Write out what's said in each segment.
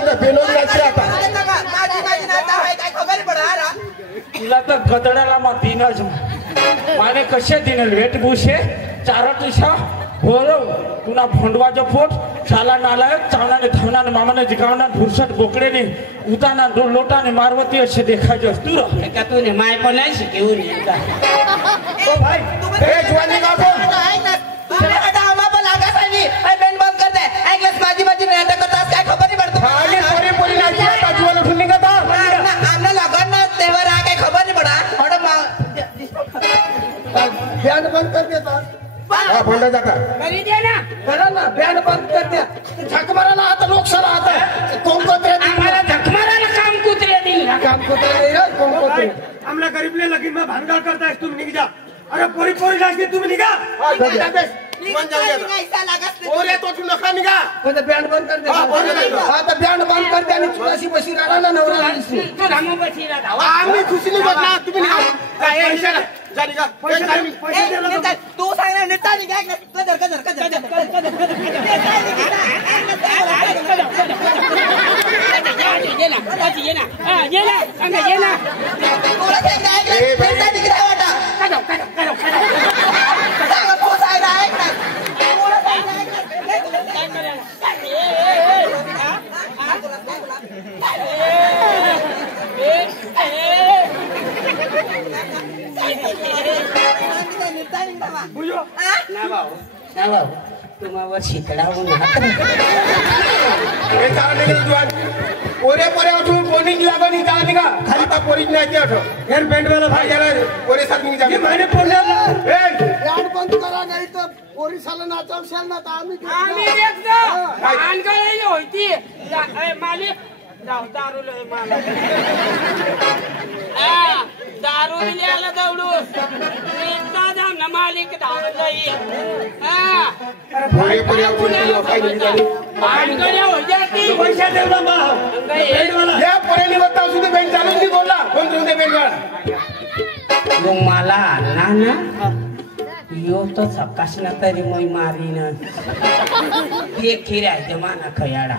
जाऊ बेलोज जायचे आता काय खबर पडा तुला तर गदडाला मग दिनच माने कसे दिनल वेटभूषे चारटिशा बोलो तुला भोंडवाचा पोट शाला नालायक चावनाने धावनाने मामाने जिगावना फुरसट बोकडेने उताना लोटाने मारवती असे देखायचे तू का तूने माय पण नाही शिकवून ओ भाई ए जवानी का फोन माझी नाटक करतास काय खबर नाही पडतो आणि पोरी पोरी नाही आता जीवन उठून निघता आमना लगन ना तेव्हा रा काय खबर नाही पडा और बँड बंद कर देता हा फोन जाता करी दे ना करा ना बँड बंद कर द्या झक मारायला आता लोकसभा आता कोंकोत्रे आम्हाला झक मारायला काम कुत्रे दिल काम कोंकोत्रे नाही रे कोंकोत्रे आमला गरीबले लगीन में भानगड करताय तुम्ही निघ जा अरे पोरी पोरी जायची तुम्ही निघा ओरे तो तू नका निघा कोणता बँड बंद कर दे हा तर बँड बंद कर दे आणि चुराशी बशी राहणार ना नवरा तू रामो बशी राहा आम्ही खुशी निघत ना तुम्ही निघा काय पैसे जा निघा पैसे तू सांग ना नेता निघा कदर कदर कदर ये ना ये ना अंगा ये ना तुला काय काय नेता निघा वाटा काढो काढो काढो तू सांग ना ऐक ना तुला सांग ना तुम्हावर शितळावून पोरे पोरे उठून पोरीच लागो निघा निघा खाली तर पोरीच नाही आठव यार बैंड वाला भाई याला पोरे साथ निघा ये मैंने बोला बँड बंद करा नाही तर पोरी साला नाचवशाल ना तर आम्ही देखतो आणगळी होती मालिक जाऊ दारू लय मला दारू लियाला दौडू एकदा जाऊ ना मालिक धावत जाई पोरे पोरे उठून काय निघा आणगळी होती पैसा देवला मा बैंड वाला या पोरेली वत्ता सुद्धा बँड चालून नाही बोलला कोण तुमचे बँड वाला मग मला आणला ना यो तो सकाश ना तरी मै मारीन एक खिरायचे माना खयाडा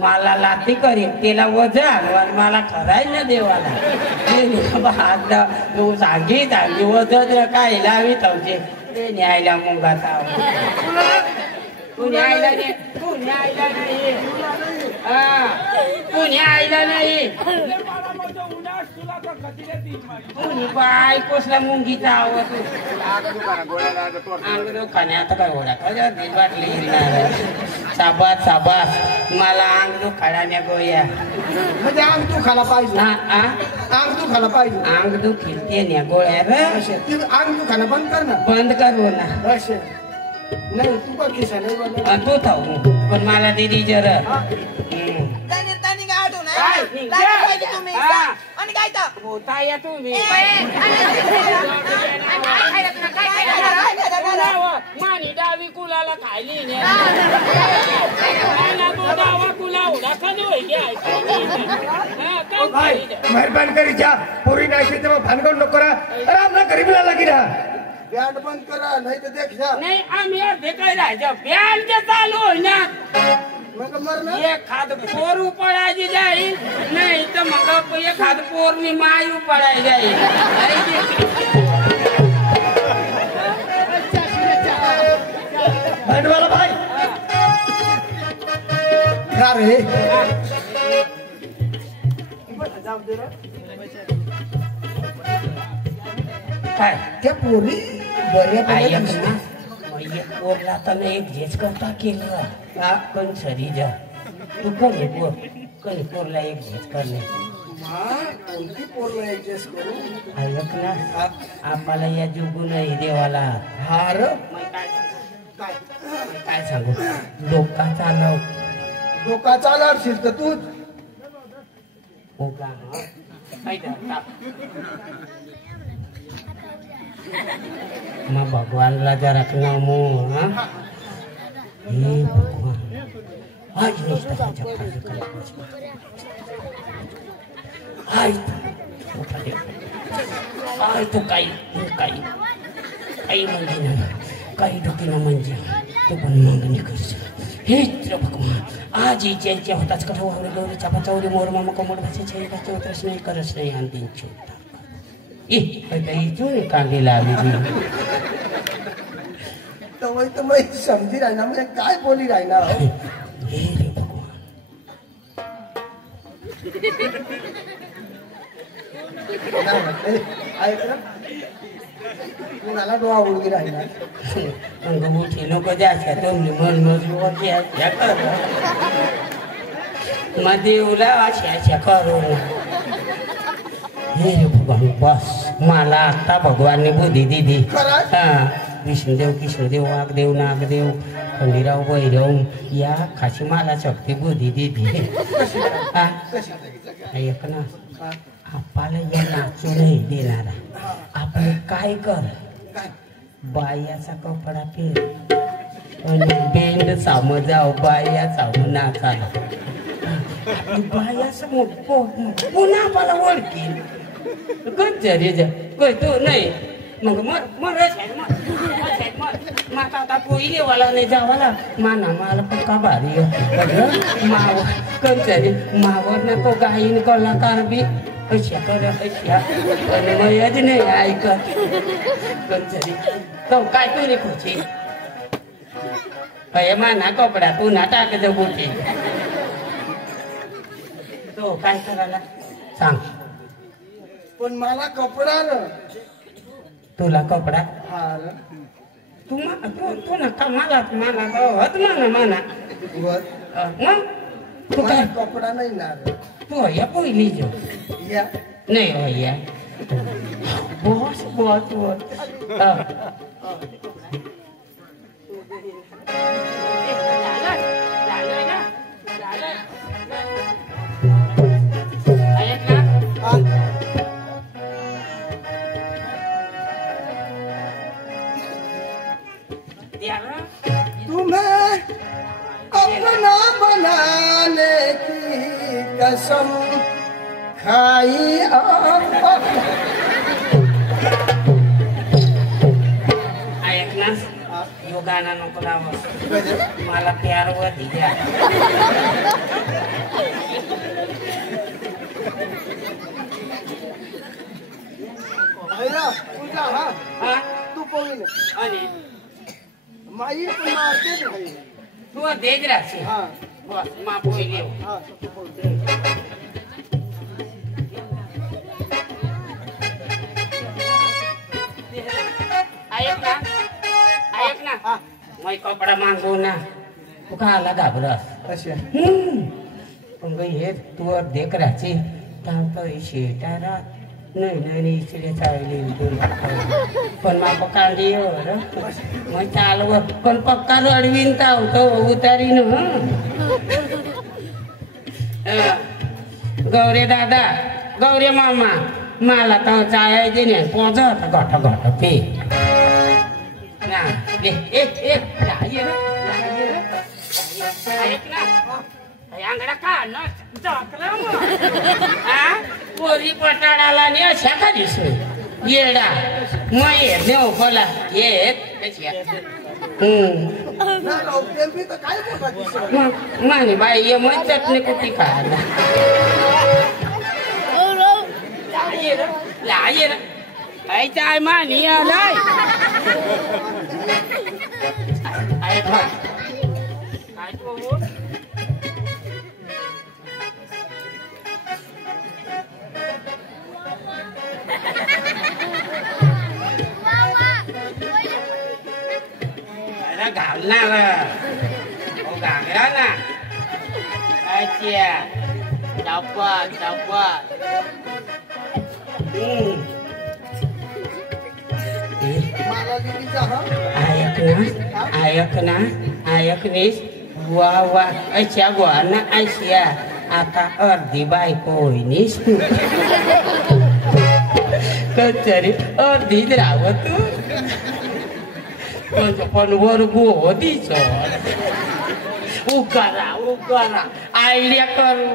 मला लाती करीन त्याला वजा आणि मला ठरायला देवाला तू सांगी सांगी वज काय लावी तुझे ते न्यायला मुंगाचा तू न्यायला नाही तू न्यायला नाही तू न्यायला नाही बाय कसला मुंगीचा आवाज आता काय ओढा वाटली साबास साबास मला अंग दुखाड्याने गोया म्हणजे अंग दुखायला पाहिजे अंग दुखायला पाहिजे अंग दुखील न्या गोळ्या रे अंग दुखायला बंद कर ना बंद करू ना असे नाही तू का खिसा नाही तू थाऊ पण मला दिदी जर आणि काय तर होता या तुम्ही मानी डावी कुलाला खायली मेहरबान करी जा पोरी नाही तेव्हा भानगड नको करा अरे आपला गरीबला लागी ना बँड बंद करा नाही तर देख जा नाही आम्ही अर्धे काय राहायचं बँड चालू होय ना मग मरना एखाद पोर उपळायची जाईल नाही तर मग एखाद पोरनी माय उपळाय जाईल भांडवाला भाई का रे काय त्या पोरी बऱ्या ना पोरला तर एक झेच करता केलं पण सरी जा तू कधी पोरला एक झेच करणे कोणती पोरला ऍडजस्ट करू ऐक ना आपल्याला या जुगू नाही देवाला हार काय सांगू डोका चालव डोका चालवशील तर तू मग भगवानला जरा नामो हे भगवान आज आय तू काही काही काही म्हणजे ना काही डोकीला म्हणजे तू पण मागणी करशील हेच भगवान आज इच्छा होताच कठा वावरे गौरीच्या बचावरी मोर मामा कोमड भाषे छे भाषे उतरस नाही करस नाही आणि त्यांची इथून कांदी लावली तर मग समजी राहणार म्हणजे काय बोली राहणार हे रे भगवान मला डोळा उडगी राहणार अंग उठी नको जायच्या तुम्ही मन मजबूत मग देऊला अशा करू हे रे भगवान बस मला आता भगवानने बुद्धी दिली हा विष्णुदेव कृष्णदेव वाघदेव नागदेव खंडीराव भैरव या खाशी मला शक्ती बुद्धी दिली हा ऐक ना आपल्याला या नाचू नाही देणार आपण काय कर बायाचा कपडा फेर आणि बेंड साम जाव बाया साम नाचाला बाया समोर पुन्हा मला ओळखी गजरे काय तो नाही मग मग माता आता पोई वाला नाही जावाला माना मला पक्का भारी माव कंचरी मावर ना तो गायन कलाकार बी अशा कर अशा आणि मयच नाही ऐकत कंचरी तो काय तू रे खुची अय माना कपडा पुन्हा टाक जो बुटी तो काय करायला सांग पण मला कपडा र तुला कपडा हा तू नका मला होत म्हणा मग तू काय कपडा नाही ना तू या पहिली जो या नाही हो या बॉस बॉस बॉस तुम्हें अपना बनाने की कसम खाई ऐक ना यो गाणं नको लावस मला प्यारवर दिल्या तुझा हा तू पोळी आणि माई पण मारते नाही तू देज राहशी हा बस मा पोळी हा तू पोळी ऐक ना मैं कपडा मागू ना तू खायला घाबरस अशा पण हे तू देख राहची तर शेटारा नाही इकडे चालली पण मा कांदी मग चालव पण पक्का रडवीन का होतं उतारीन गौरे दादा गौरे मामा मला तर जायचे नाही पोचत घट घट पे ना अंगडा का पोरी पटाडाला ने अशा का दिसू येडा मग येऊ बोला येत माने बाई ये मग चटणी कुठे खायला लायर काय चाय मानी आलाय काय तो घालणार घागरा ना अच्छा चपात चपात ऐक ना वा वा अशा गोवाना अशा आता अर्धी बायको होईनीस कचरी अर्धीच राव तू पण वर्गू होतीच उकारा आयडिया करू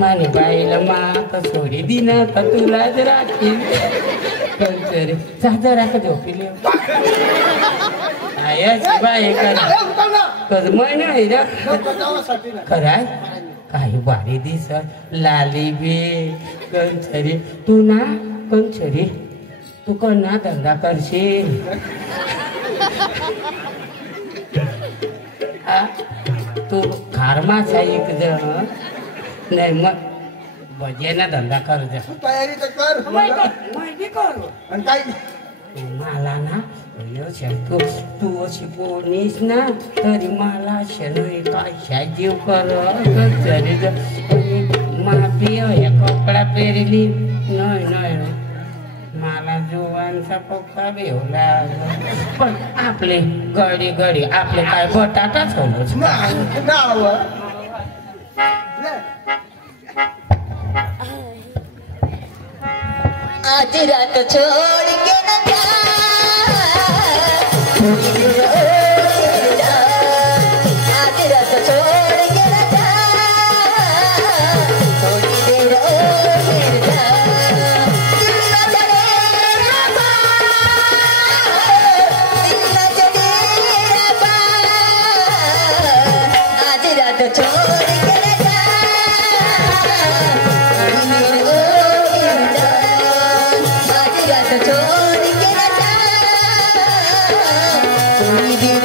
माने बाईला माता सोडी दिना तर तुलाच राखील कंचरे चादरा का झोपिले आयाच बाई करा महिना आहे रा खराय काही बारी दिसत लाली बे कंचरे तू ना कंचरे तू कोणा धंदा करशील तू खारमाच आहे एक जण नाही मग भजेना धंदा कर जा तयारी तर कर माहिती कर आणि काय मला ना तू अशी पोनीस ना तरी मला शनोई काय जीव कर माफी हे कपडा पेरली नाही नाही मला जोवांचा पप्पा बेवला पण आपले गडी गडी आपले काय बटाटाच होलोच नाव आज रात छोड़ के न जा आज रात छोड़ के न जा थोड़ी देर और जा दिल न जले रबा दिल न जले रबा आज रात छोड़ के न जा छोड़ के न जा कोई दिन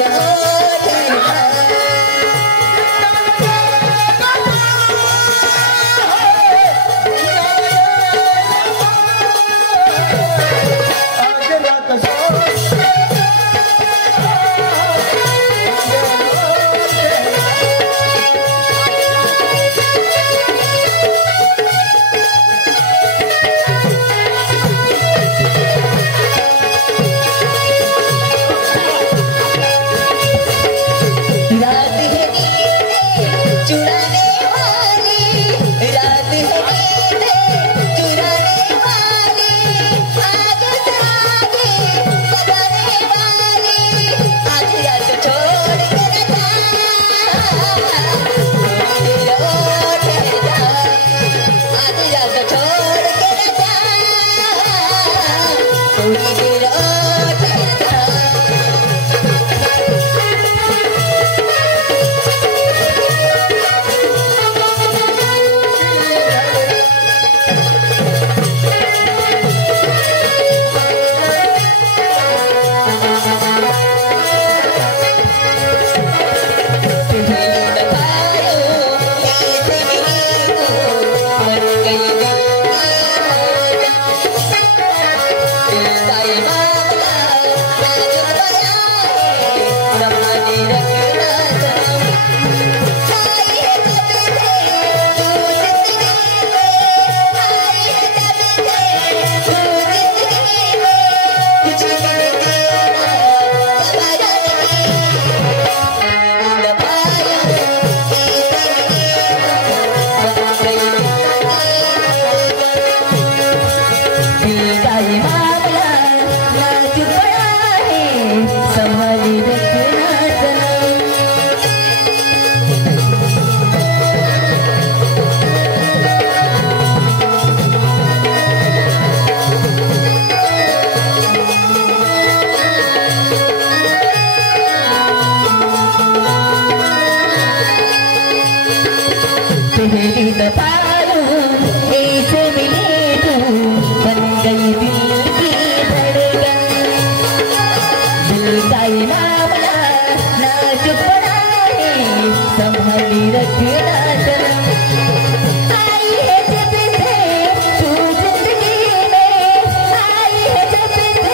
पहली दफा ऐसे मिले तू बन गई दिल की धड़कन दिल का ये मामला नाजुक पड़ा है संभाली रखना सनम आई है जब से तू जिंदगी में आई है जब से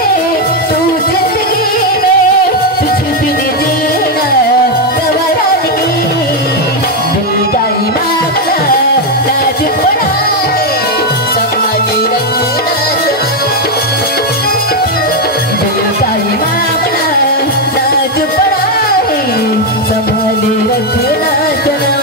तू जिंदगी में तुझ बिन जीना गवारा नहीं दिल का ये मामला नाजुक पड़ा है संभाली रखना दिल का ये मामला नाजुक पड़ा है संभाली रखना सनम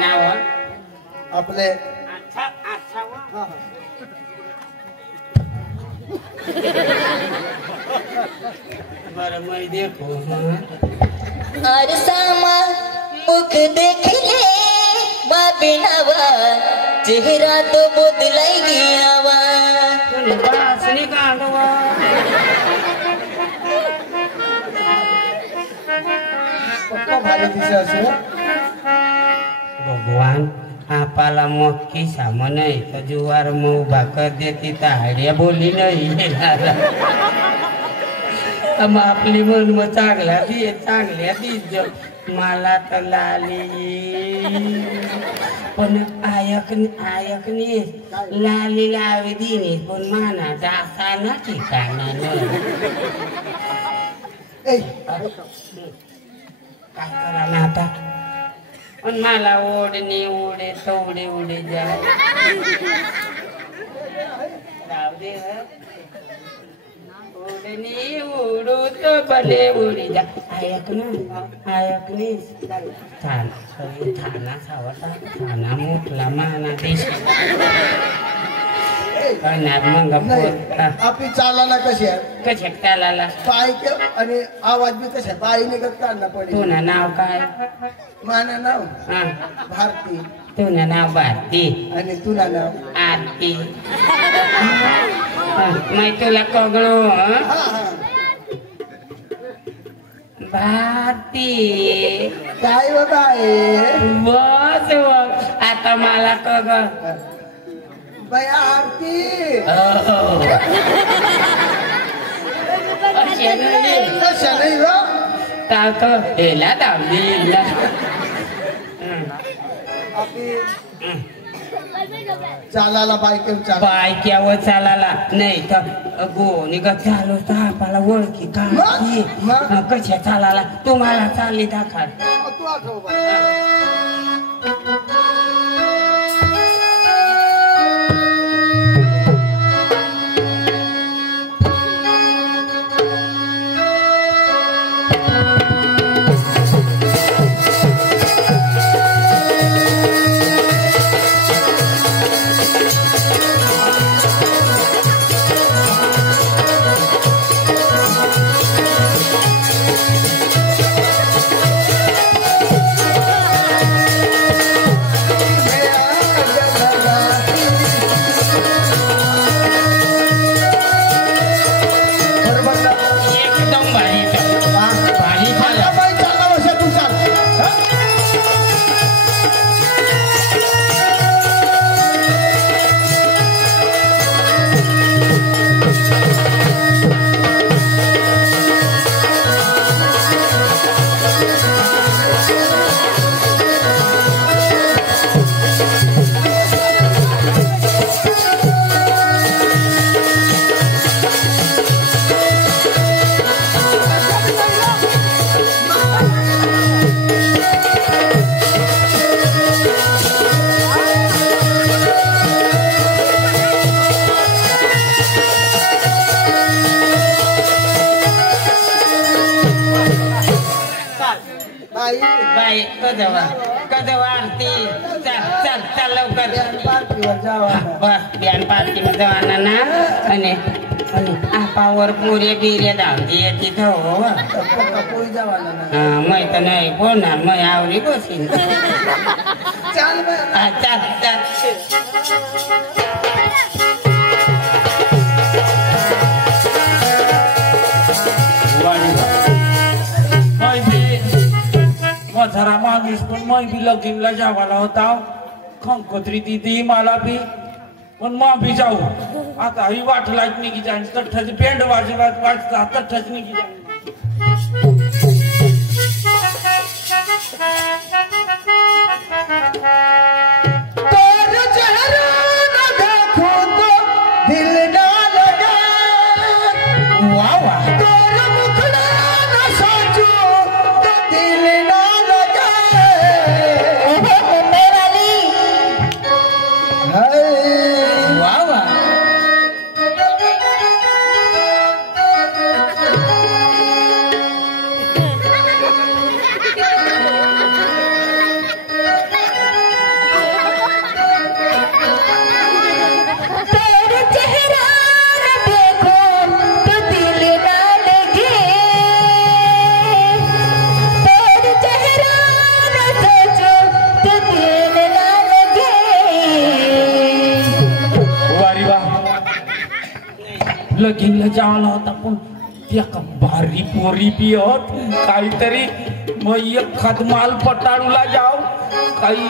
नाव आपले बरं मैं देखो आरसामा मुख देख ले बाबिनावा चेहरा तो बदलाई गियावा बासनी काढवा पक्का भारी दिसे असे भगवान आपाला मोठी सामान आहे तर जुवार मऊ भाकर देती तर हाड्या बोली नाही मग आपली मन मग चांगल्या ती मला तर लाली पण आयकने लाली लावी दिने पण माना जाताना ठिकाणा काय करा ना आता पण मला ओढणे उडे तवडे उडे जाय राव दे ओढणे उडू तो बले उडी जा ऐकणे थाना सावता थाना मोठला माना देश मग आपली चालायला कशी आहे कशा चालाला पाय आणि आवाज बी कशा पाय निघत काढला पडेल तुझं नाव काय माझं नाव हा भारती तुझं नाव भारती आणि तुला नाव आरती मैं तुला कगळू भारती काय बाबा बस आता मला कगळ बाया आरती कशा नाही टाळतो हेला दावली चालायला बायक बायक्यावर चालायला नाही तर गोनी ग चालू तापाला ओळखी का कशा चालायला तुम्हाला चालली दाखल तू आठव बाई कदवा आरती चल लवकर बस बियान पार्टीवर जावाना ना आणि आपावर पुरे बिरे धावती तिथं हो मै तर नाही बोलणार मै आवडी बसीन चाल मथारा माणूस पण मै बी लगीनला जावाला होता खंकोत्री दिदी मला बी पण मग बी जाऊ आता ही वाट लाईट निघी जाईन तठ्ठाची पेंड वाजता तठ्ठाच निघी जाईन लगीनला जावला होता पण त्या बारी पोरी बी होत काहीतरी मग एक खदमाल पटाळूला जाव काही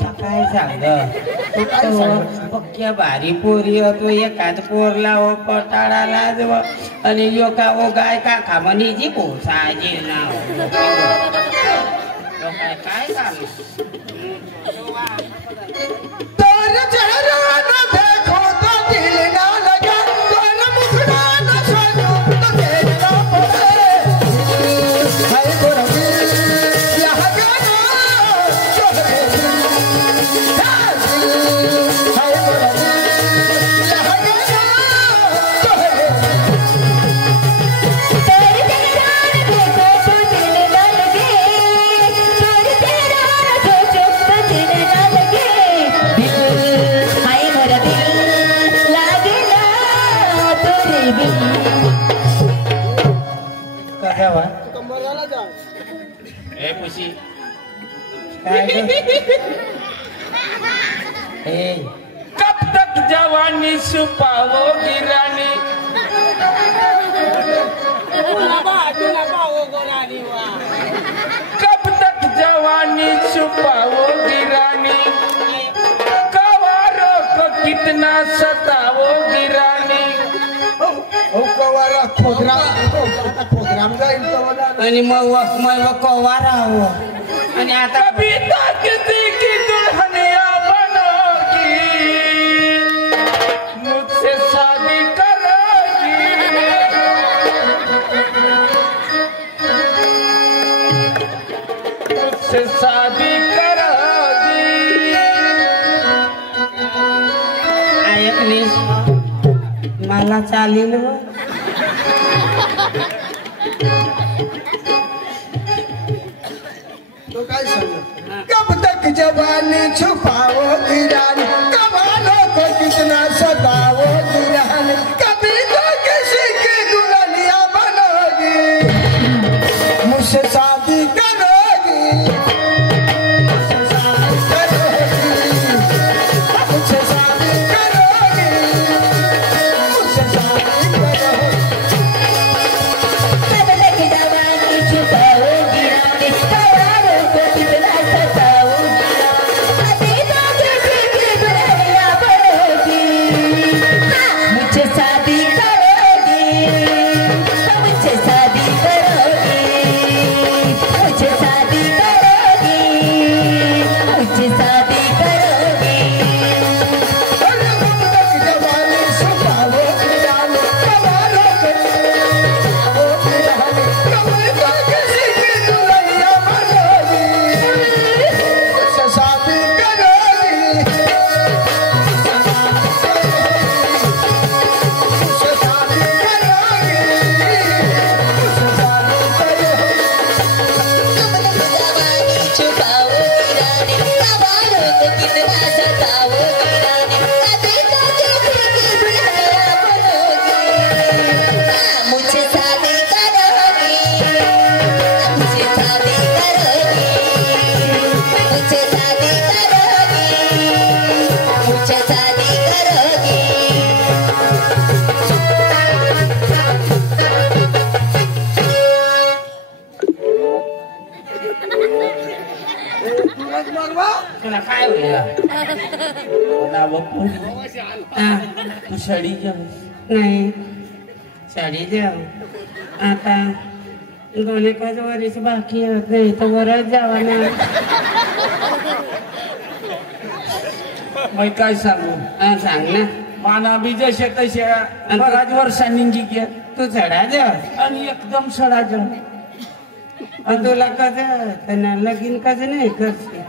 सकाळी सांगलं पक्क्या भारी पोरी होतो एखाद पोरला हो पटाळाला जव आणि यो का ओ गाय का खा म्हणे जी पोसायची ना काय काम कब तक जवानी छुपाओगी रानी कब तक जवानी छुपाओगी रानी कवारों को कितना सताओगी रानी आणि मग कवारा हो आणि आता कभी तो किसी की दुल्हनिया बनोगी मुझसे शादी करोगी मुझसे शादी करोगी ऐकली मला चालेल तो काय सांग कब तक जवानी छुपाओगी रानी कवालों को कितना सताओगी रानी कभी तो किसी की दुल्हनिया बनोगी मुझसे शादी करोगी मुझसे शादी करोगी मुझसे शादी करोगी तुला काय होईल तू साडी घ्या नाही साडी द्या आता 2-1 वर्ष बाकी होत नाही तर वरच जावा ना मग काय सांगू सांग ना माना बी जशा तशा बराच वर्षांनी घ्या तू चढा जा आणि एकदम सडा जा तुला कसं त्यांना लगीन कसं नाही करते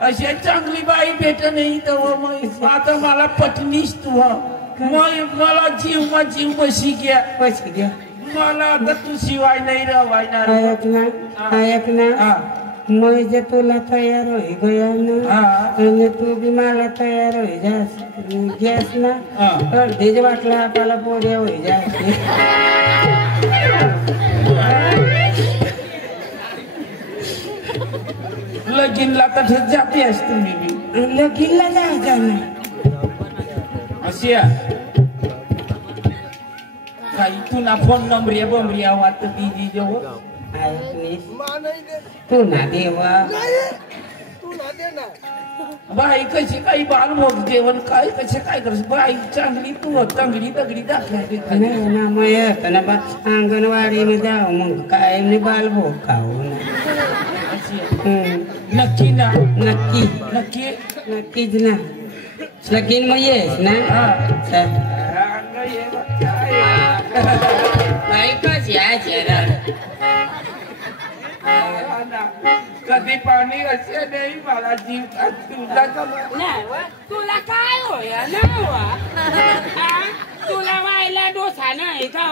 अशी चांगली बाई भेट नाही तर मग आता मला पत्नीच तू मग मला जीव बशी घ्या पैसे घ्या मला आता तू शिवाय नाही रवायणार ऐक ना मग जे तुला तयार होई गया ना आणि तू बी मला तयार होई जास ना अर्धीच वाटलं आपल्याला पोऱ्या होई जास लगीनला तर जाते आहेस तुम्ही बी. लगीनला जायचं ना अशी काही तुला फोन नंबर बमरिया वाटत बीजी जवळ तू ना देवा बाई कशी काही बालमोग जेवण काय कसे काय करस बाई चांगली तू चांगली दगडी दाखवायची नाही ना मग ना बा अंगणवाडीने जाऊ मग काय मी बालभोग खाऊ ना नक्की ना नक्की नक्की नक्कीच ना लगीन मग येस ना बाई कशी आहे कधी पाणी असे नाही मला जीव तुला काय होया ना तुला व्हायला डोसा नाही का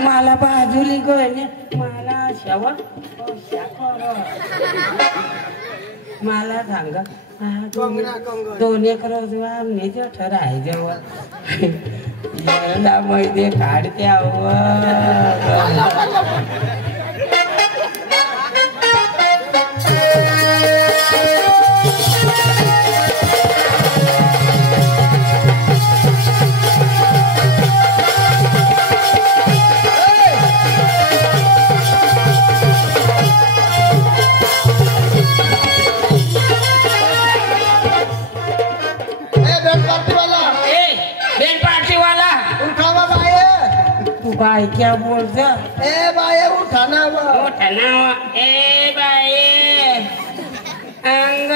मला बाजूली गणे मला शेवट मला सांगा दोन एक रोज आम्ही जठ राय जेव्हा मैदे काढते बाई क्या बोलता ए बाय उठाना ए बाई अंग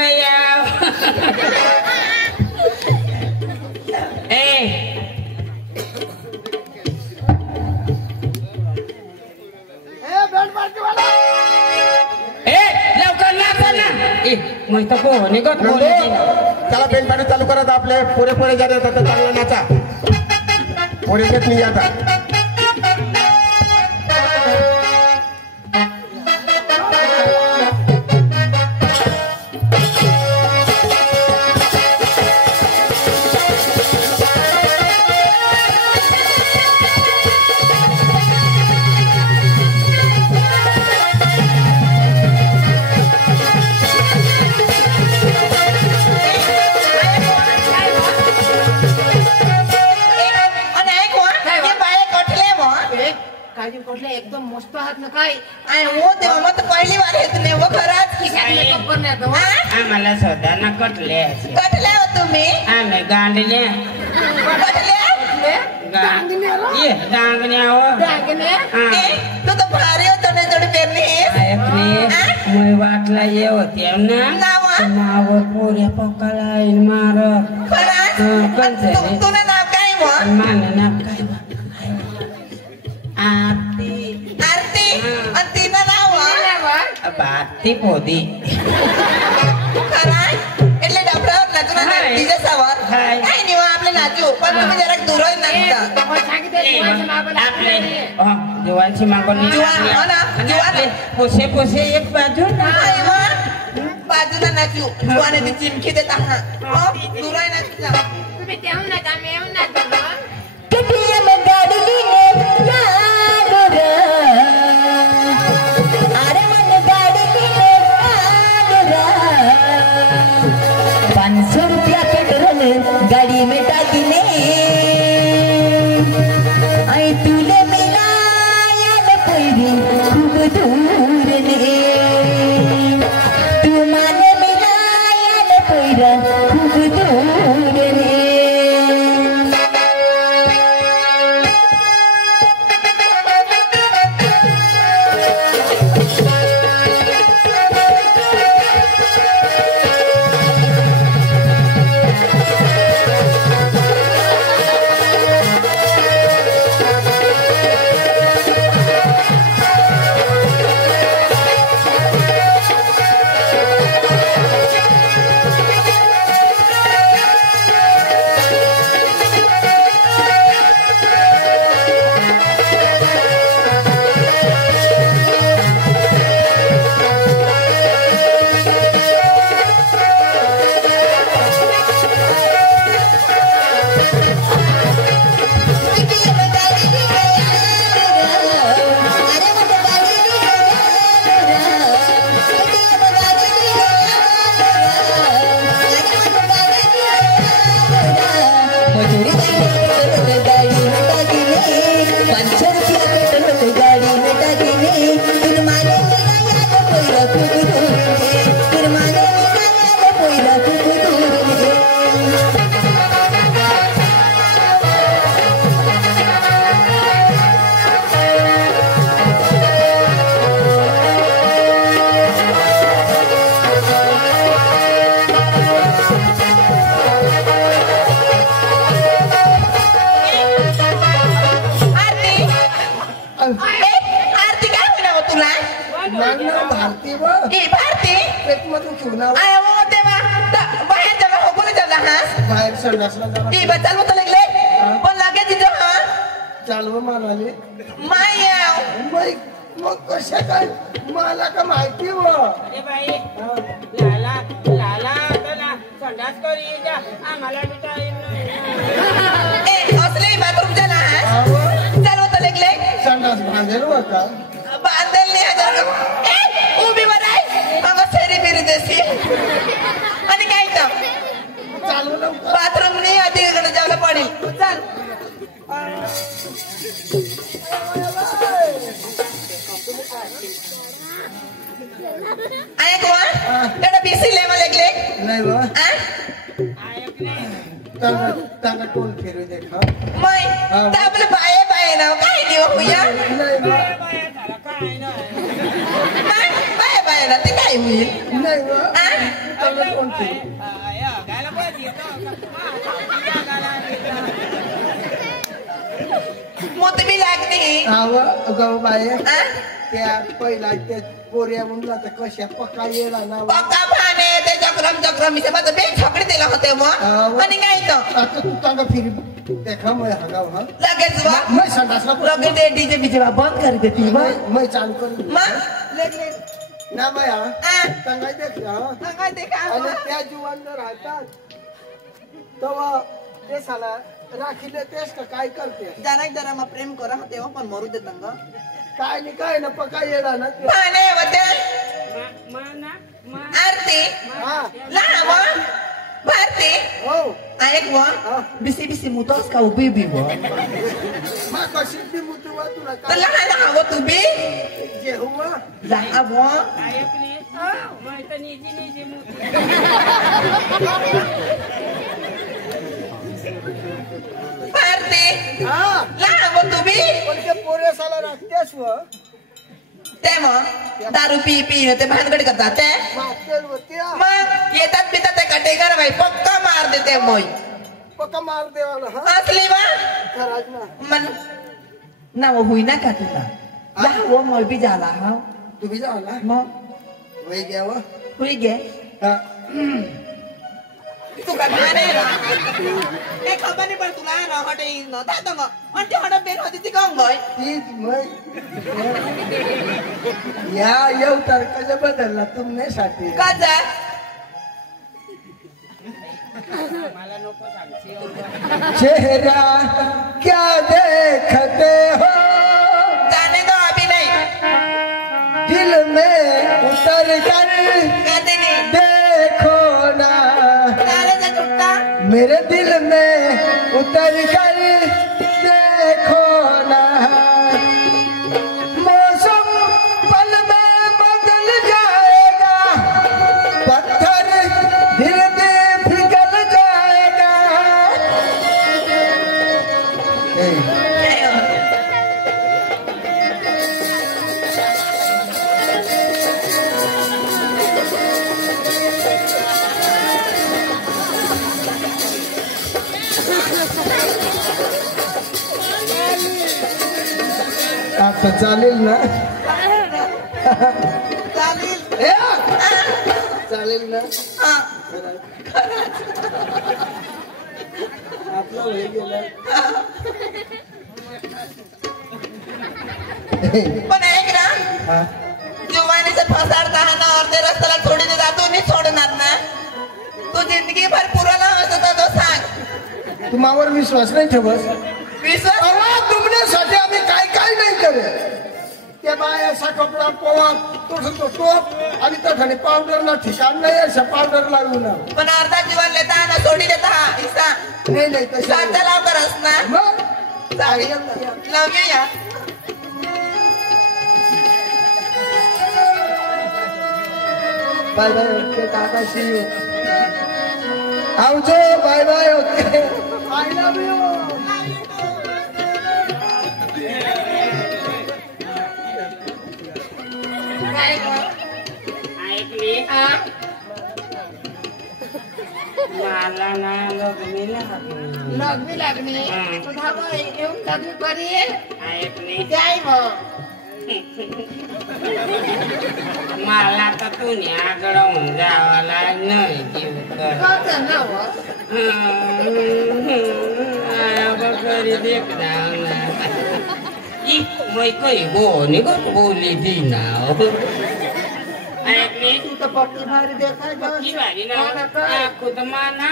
लवकर नाचा ना मग तर पोहणे गत चला बेंच पार्टी चालू करत आपले पुरे जाणे होतात चांगला नाचा पुरे घेत नाही आता एकदम मस्त हात ना काय वो तेव्हा मग पहिली बार येत नाही वो खरंच आम्हाला स्वतःना कटले हो तुम्ही आम्ही गांडले तू तर भारी होतो ना थोडी पेरली वाटला ये होते नाव पोऱ्या पक्काला मार तुला नाव काय मान नाव काय बाती पोदी खराय એટલે ડબરાવ નાચના ડીજે સવાર કાઈ નહીં આપણે નાચ્યું પણ તમે જરાક દૂર જ નાચતા आपले जुवानची मागणी जुवान हो ना जुवान पोसे पोसे एक बाजू ना बाजूला नाचू जुवाने ती चिमकी देता हा दूर आहे नाचता तुम्ही तेहून नाचा मेहून नाचा ना KTM गाडीने यालो र अरे मन गाडीने यालो र 500 रुपया पेट्रोल गाड़ी में डालने आई तुले मिलाया न पैरी खूब दूर ने तू माने मिलाया न पैरा खूब दूर ने आरती काय म्हणावं तुला भारती व ए भारती पेटमधून घेऊन आव. आय वो देवा बाहेर जगा हो कोण जगा हा बाहेर संडासला जावा. ए बचाल मत लागले पण लागे तिथं हा चालव म्हणाले मायाव मग कशा काय मला का माहिती व अरे बाई लाला लाला चला संडास करी जा आम्हाला बिचारी ए असले बाथरूम जला हा चाल मत लागले संडास बांधेल व का बांधल नाही हजार ए उभी वर आहे मग फेरी फेरी देसी आणि काय तर चालू लवकर बाथरूम नाही अधिकडे जायला पडेल चाल आय कोण तेडा बीसी लेवल एकले नाही व आ त्यांना टोल फिरू देखा मै आपलं बाये बाये नाव काय देऊ हुया नाही व बाये बाये ना ते काय होईल नाही व आ त्यांना टोल फिरू मोत बी लागते आव गव बाय आ त्या पहिला त्या पोऱ्या म्हणला तर कशा पक्का येला ना पक्का पाने ते चक्रम चक्रम इथे माझं बे छकडी दिला होते मग आणि काय तर आता तू त्यांना फिर देखा मैं हगाव हा लगेच वा मैं संडासला लगेच ते डीजे बीजे बंद कर देती मग मैं चालू करू मग लेगले ना बाया आ सांगाय देख हा काय ते काय आणि त्या जुवान जर राहतात तेव्हा ते साला राखीले तेच का काय करते जरा जरा मग प्रेम करा तेव्हा पण मरू देत ना काय नाही काय ना पक्का येडा ना ते. पाने होते आरती हा लहान वा भारती हो ऐक वा बिसी बिसी मुतोस का उभी बी वा मा कशी बी मुतवा तुला तर काय लहान हवं तू बी जे हुआ लहान वा भारती हा लहान हवं तू बी पण ते पोरे साला राखतेस व ते मग दारू पी पी ते भानगड करतात ते मागतेल होत्या मग येतात पितात ते कटेकर बाई पक्का मार देते मग पक्का मार देवाला हा असली वा खराज ना मन नाव होईना का तुला लहान व मग बी झाला हा तुम्ही जावला मग वही गया वो हुई गे हाँ तू का खाने ए खबर नहीं पर तुला ना हटे न था तो अंटे हटे बेन होती थी कौन गई तीज मैं या ये उतर कसे बदलला तुमने साथी काजा चेहरा क्या देखते हो जाने दो अभी नहीं दिल में उतर कर कहते नहीं देखो ना तारे से छुट्टा मेरे दिल में उतर कर देखो ना मौसम पल में बदल जाएगा पत्थर धीरे धीरे पिघल जाएगा आप तो चालेल ना चालील ए, चालेल ना हाँ आपला होई गेला पण ऐक ना हाँ जुवानी से फसाडता है ना और तेरा रस्त्याला थोडी दे तू नाही सोडणार ना तू जिंदगी भर पुराला असता तो सांग तुम्हावर विश्वास नाही ठेवत विश्वास अरे तुमच्यासाठी आम्ही काय काय नाही करे त्या बाय असा कपडा पोवा तो टोप आणि तठाने पावडर ना ठिकाण नाही अशा पावडर लागू ना पण अर्धा जीवन लेता ना सोडी देता इसा नाही नाही तसं साचा लाव करस ना मग लव यू या बाय बाय ओके दादाशी आवजो bye bye okay I love you ऐकली मला ना लग्नी लागली ऐकली मला तर तुम्ही आगळवून जावाला नाही जीव करी देखणार मैं कोई बोनी को बोली दी ना ऐकली कुदमाना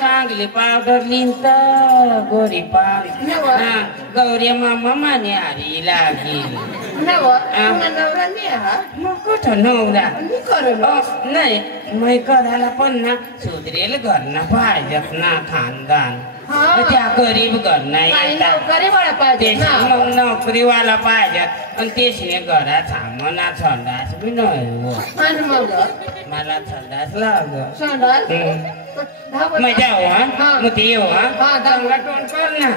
चांगली पावडर लिंत गोरी पाव गौरी मामा माने आरी लागेल मग कुठं नवरा नाही मै करायला पण ना सुधरेल घरना पाहिजेत ना खानदान त्या गरीब घरना मग नोकरीवाला पाहिजेत आणि तेचने घरात सामना संडास बी नाही मला संडास लाग मग जाऊ हा मग ते येऊ हा चांगला टोन कर ना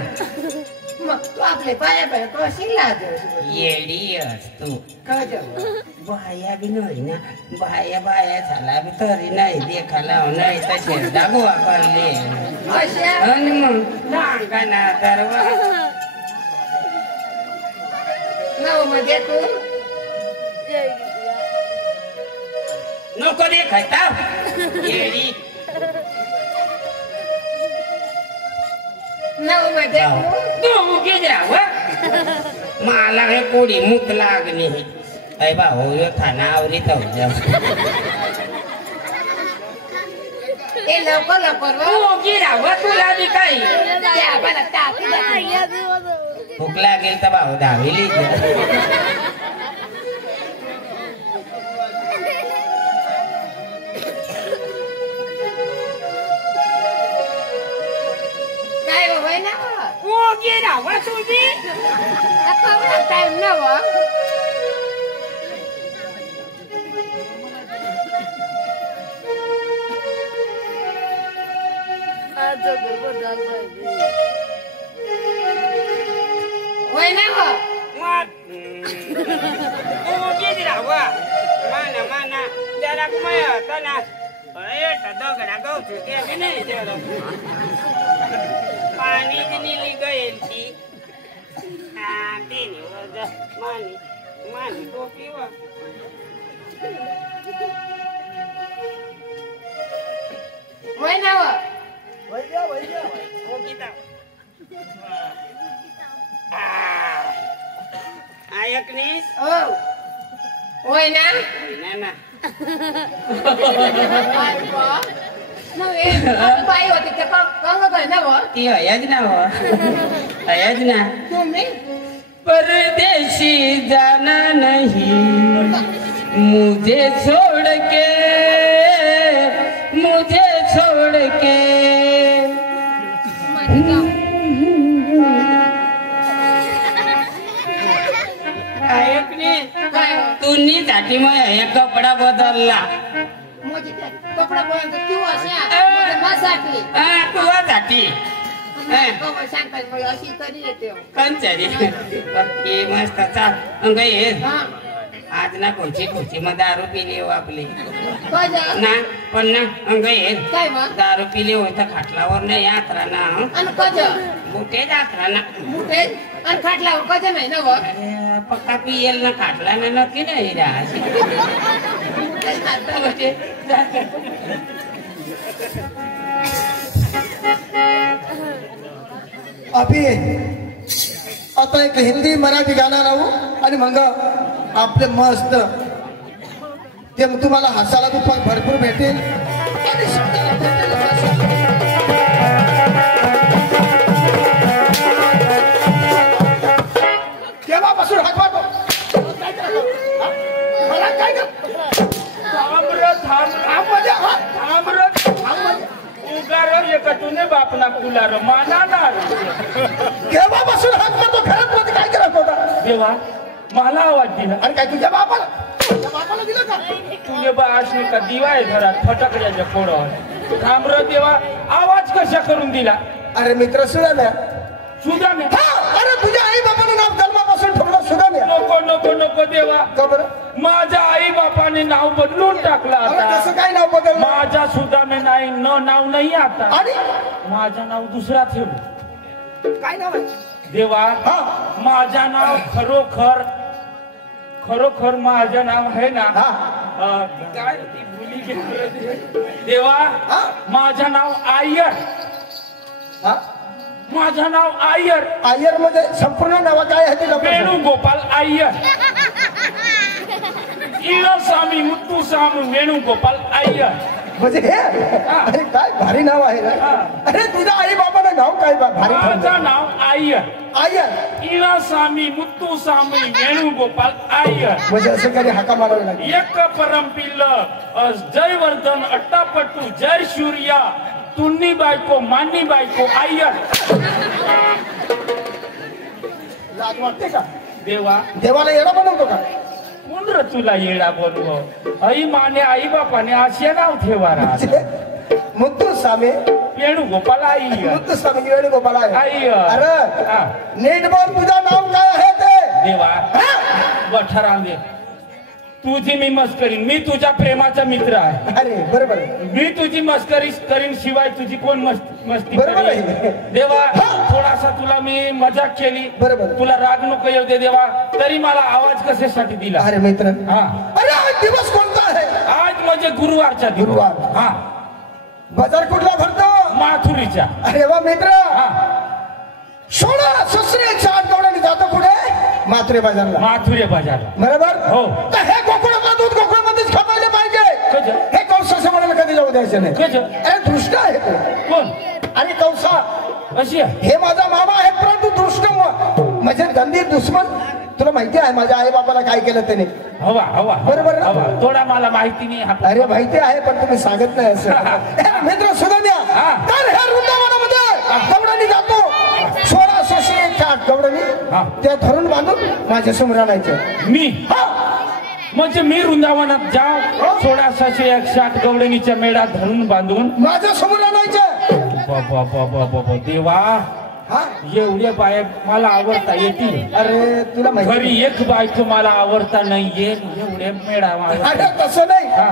आपले पाया पाया कशी येडी असतो बाया बी नाही ना बाया बाया झाला बी तरी नाही देखाला नाही तसे दागवा करले आणि मग सांगा ना तर नको देखायता येडी मला हे कोडी मूत लागली अय भाऊ थानावरी लवकर लवकर तुला बी काही भूक लागेल तर भाऊ धावेली तुझी टाइम ना mana jarak maya tanah dogara go to dia gini dia pani nili gaelti dini wadah mani kopi wa वय नाव ऐकणीस वय ना नाही ना बाई होती ते कंग काय नाव ती हयाच ना हो हयाच ना तुम्ही परदेशी जाना नहीं मुझे छोड़ के तुम्ही साठी मग हे कपडा बदलला कपडा पर्यंत तू माझ्यासाठी तुझ्यासाठी सांगतात अशी तरी येते कंचरी हे मस्त चाल ये आज ना खुर्ची मग दारू पिली हो आपली ना पण ना अंग ये काय मग दारू पिली हो तर खाटलावर नाही यात्रा ना आणि कज बुटे यात्रा ना बुटे आणि खाटलावर कज नाही ना व पक्का पियेल ना खाटला ना नक्की नाही रा अभि आता एक हिंदी मराठी गाणं लावू आणि मग आपले मस्त ते तुम्हाला हसायला भरपूर भेटेल आणि शब्दाला भेटेल. केव्हापासून हात मारतो मला काय तुने बापना कुलार माना ना केव्हापासून हात मारतो घरात मध्ये काय करत होता देवा मला आवाज दिला आणि काय तुझ्या बापाला दिलं का तुझे बाशनी का दिवा आहे घरात फटकड्याच्या फोडावर थांबर देवा आवाज कशा करून दिला अरे मित्र सुद्धा सुदाम्या अरे तुझ्या आई बापाने नाव जन्मापासून ठेवलं सुद्धा नको नको नको देवा का बरं माझ्या आई बापाने नाव बदलून टाकला कसं आता काय नाव बदललं माझ्या सुदामे नाही नाव नाही आता आणि माझं नाव दुसरा ठेवलं काय नाव आहे देवा माझं नाव खरोखर माझं नाव आहे ना काय ती भुली गेली देवा माझं नाव आय्यर माझं नाव आय्यर आय्यर मध्ये संपूर्ण नाव काय आहे ते वेणुगोपाल आय्यर स्वामी मुत्तुस्वामी वेणुगोपाल आय्यर म्हणजे हे अरे काय भारी नाव आहे अरे तुझ्या आई बाबाचं नाव काय भारी माझं नाव आय्यर आय्यर स्वामी मुत्तुस्वामी वेणुगोपाल आय्यर म्हणजे असं काही हाका मारावे लागेल एक परंपिल्ल जयवर्धन अट्टापट्टू जय सूर्या तुन्नी बायको मान्नी बायको आय्यर लाज वाटते का देवा देवाला येणं बनवतो का कोण र तुला येडा बोलव आई माने आई बापाने असे नाव ठेवारा मुत्तुस्वामी वेणुगोपाल आय्यर मुत्तुस्वामी वेणुगोपाल आय्यर अरे नीट बोल तुझं नाव काय आहे ते देवा बठारांगे तुझी मी मस्करीन मी तुझ्या प्रेमाचा मित्र आहे अरे बरोबर मी तुझी मस्करी करीन शिवाय तुझी कोण मस्ती बरोबर करीन आहे. देवा थोडासा तुला मी मजाक केली बरोबर. तुला राग नको येऊ दे देवा तरी मला आवाज कशासाठी दिला अरे मित्र हा अरे आज दिवस कोणता आहे आज म्हणजे गुरुवारचा दिवस. गुरुवार. हा बाजार कुठला भरतो माथुरीचा अरे वा मित्र हा 16 सुसरी 108 गवळणी जातो पुढे माथुरे बाजारला माथुरे बाजार बरोबर हो. तर हे गोकुळातलं दूध गोकुळमध्येच खपायला पाहिजे कजं? हे कौसा म्हणायला कधी जाऊ द्यायचं नाही कजं? अरे दृष्ट आहे तो कोण आणि कौसा अशी आहे हे माझा मामा आहे परंतु दृष्ट म्हणजे गंभीर दुश्मन तुला माहिती आहे माझ्या आई बाबाला काय केलं त्याने हवा बरोबर ना? हवा थोडा मला माहिती नाही हा. अरे माहिती आहे पण तुम्ही सांगत नाही असं मित्र सुगंध्या हा. तर ह्या वृंदावनामध्ये गवडणी जातो 16 सुसरी 108 गवडणी हा. त्या धरून बांधून माझ्या समोर आणायचं मी म्हणजे मी वृंदावनात जाऊ 1660 गवडणीच्या मेळा धरून बांधून माझ्या समोर आणायचं बाबा देवा हा एवढ्या बाया मला आवडता येतील अरे तुला माहिती घरी एक बायको मला आवडता नाही येईल एवढे मेळा अरे तसं नाही हा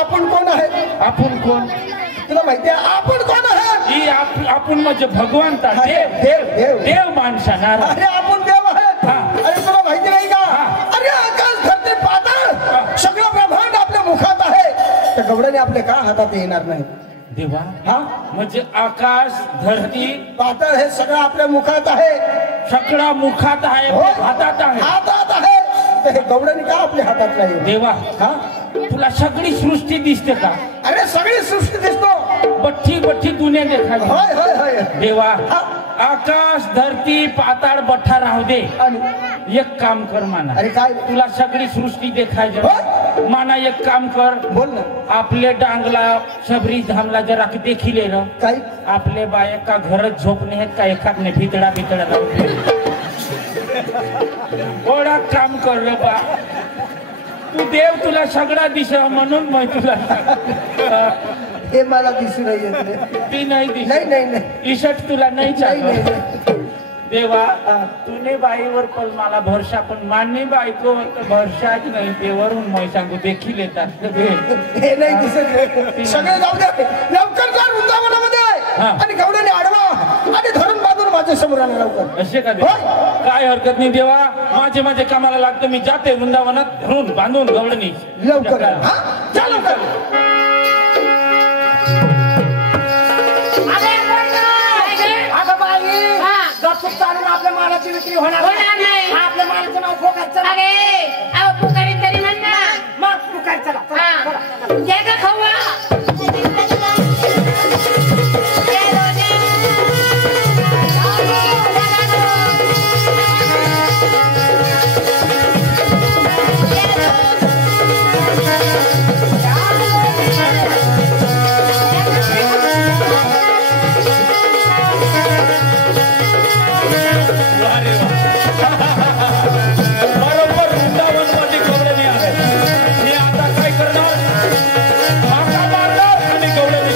आपण कोण आहे आपण कोण तुला माहिती आहे आपण कोण आहे ही आपण म्हणजे भगवंता देव देव देव माणसाना अरे आपण देव आहे हा. अरे तुला माहिती नाही का हा. अरे आकाश धरती पाताळ सगळं ब्रह्मांड गवड्याने आपल्या का हातात येणार नाही देवा हा म्हणजे आकाश धरती पातळ हे सगळं आपल्या मुखात आहे सगळा मुखात आहे हो. हातात आहे हातात आहे तर हे गवड्याने का आपल्या हातात नाही देवा हा तुला सगळी सृष्टी दिसते का अरे सगळी सृष्टी दिसतो बठ्ठी बठ्ठी दुनिया देखावी होय होय होय देवा हा. आकाश धरती पाताळ बठ्ठा राहू दे आणि एक काम कर माना अरे काय तुला सगळी सृष्टी देखायची होय. माना एक काम कर बोल ना आपले डांगला शबरी धामला जरा देखील ना काय आपले बाय का घरच झोपणे आहेत का एखादने भितडा भितडा लावून बडा काम कर रे बा तू देव तुला सगळा दिसा म्हणून मग तुला हे मला दिसून नाही येत रे. ती नाही दिस नाही नाही नाही इशट तुला नाही नाही, नाही, चालत देवा तुने बाईवर पण मला भरसा पण मान्य बायको भरसाच नाही देवरून मग सांगू देखील येतात हे नाही दिसत रे. सगळे जाऊ दे लवकर जा वृंदावनामध्ये हा. आणि गवड्याने आडवा आणि धरून बांधून माझ्या समोर आले लवकर असे का देवा? होय. काय हरकत नाही देवा माझे कामाला लागतं मी जाते वृंदावनात धरून बांधून गवडणी लवकर हा जा लवकर चालून आपल्या मालाची विक्री होणार नाही आपल्या मालाचं नाव फोकायचं पुकारी तरी म्हण ना मग फोकायचं जय का खवा बरोबर वृंदावन मध्ये गवडणी आहे मी आता काय करणार हाका मारणार आणि गवडणी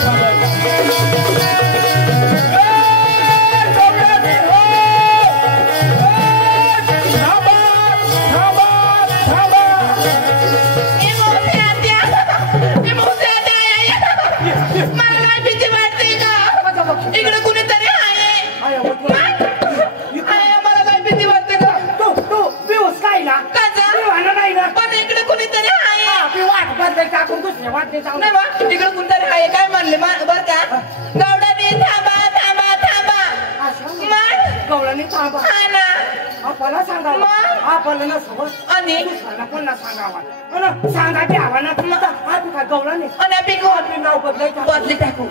इकडे कुणीतरी आहे मला काय भीती वाटते का तू पिऊस काय ना नाही ना पण इकडे कुणीतरी आहे आपली वाट बदल टाकून दुसरे वाटते जाऊ नाही बा इकडे कुणीतरी आहे काय म्हणले बर का गवडाने थांबा थांबा थांबा मग गवळणी थांबा हा ना आपल्याला सांगावं मग? आपल्याला नसवं आणि दुसऱ्याला पुन्हा सांगावं सांगा ते आव्हाना आपण काय गवळणी आणि आपली नाव बदलायचं बदली टाकू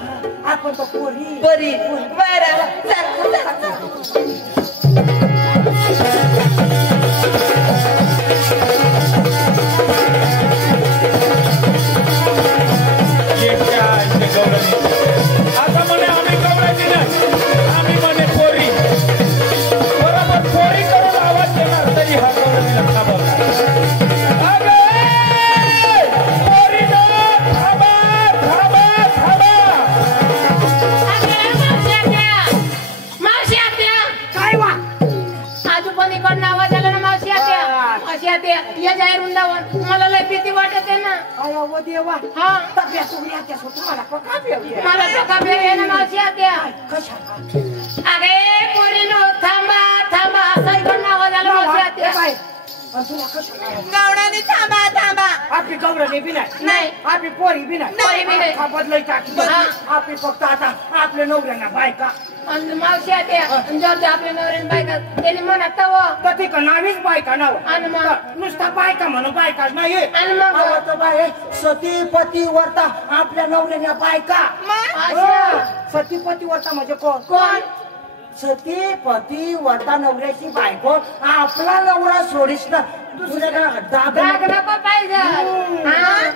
आपण तो पोरी बरी बरं चल आता म्हणे आम्ही गवडाची नाही आम्ही म्हणे पोरी बरोबर पोरी करून आवाज देणार तरी हा गवडणीला थांबवणार पोरी थांबा थांबा थांबा मावशी आत्या काय वा आजू पण इकडनं आवाज आला ना मावशी आत्या मावशी आत्या या जाहीर वृंदावन मला लय भीती वाटत आहे ना अयो व देवा हा तब्या सुग्रिया त्या तुम्हाला पका पेवली मला तो का आहे ना मावशी आत्या कशा अगे पोरीनो थांबा थांबा असा इकडनं आवाज आला मावशी आत्या काय तुला कशा गवडाने थांबा थांबा आपली गवळणी बी नाही नाही आपली पोरी बी पोरी बी नाही. बदलाय टाकी हा. आपली फक्त आता आपल्या नवऱ्यांना बायका आणि मावशी आत्या जर आपल्या नवऱ्यान बायका त्यांनी म्हणत व तर ती का नावीच बायका नाव आणि मग नुसता बायका म्हणून बायका नाही आणि मग आवडतं बाय सती पती वर्ता आपल्या नवऱ्याच्या बायका अच्छा. सती पती वर्ता म्हणजे कोण कोण सती पती वर्ता नवऱ्याची बायको आपला नवरा सोडीस ना दुसऱ्याला राग दाब नको पाहिजे हा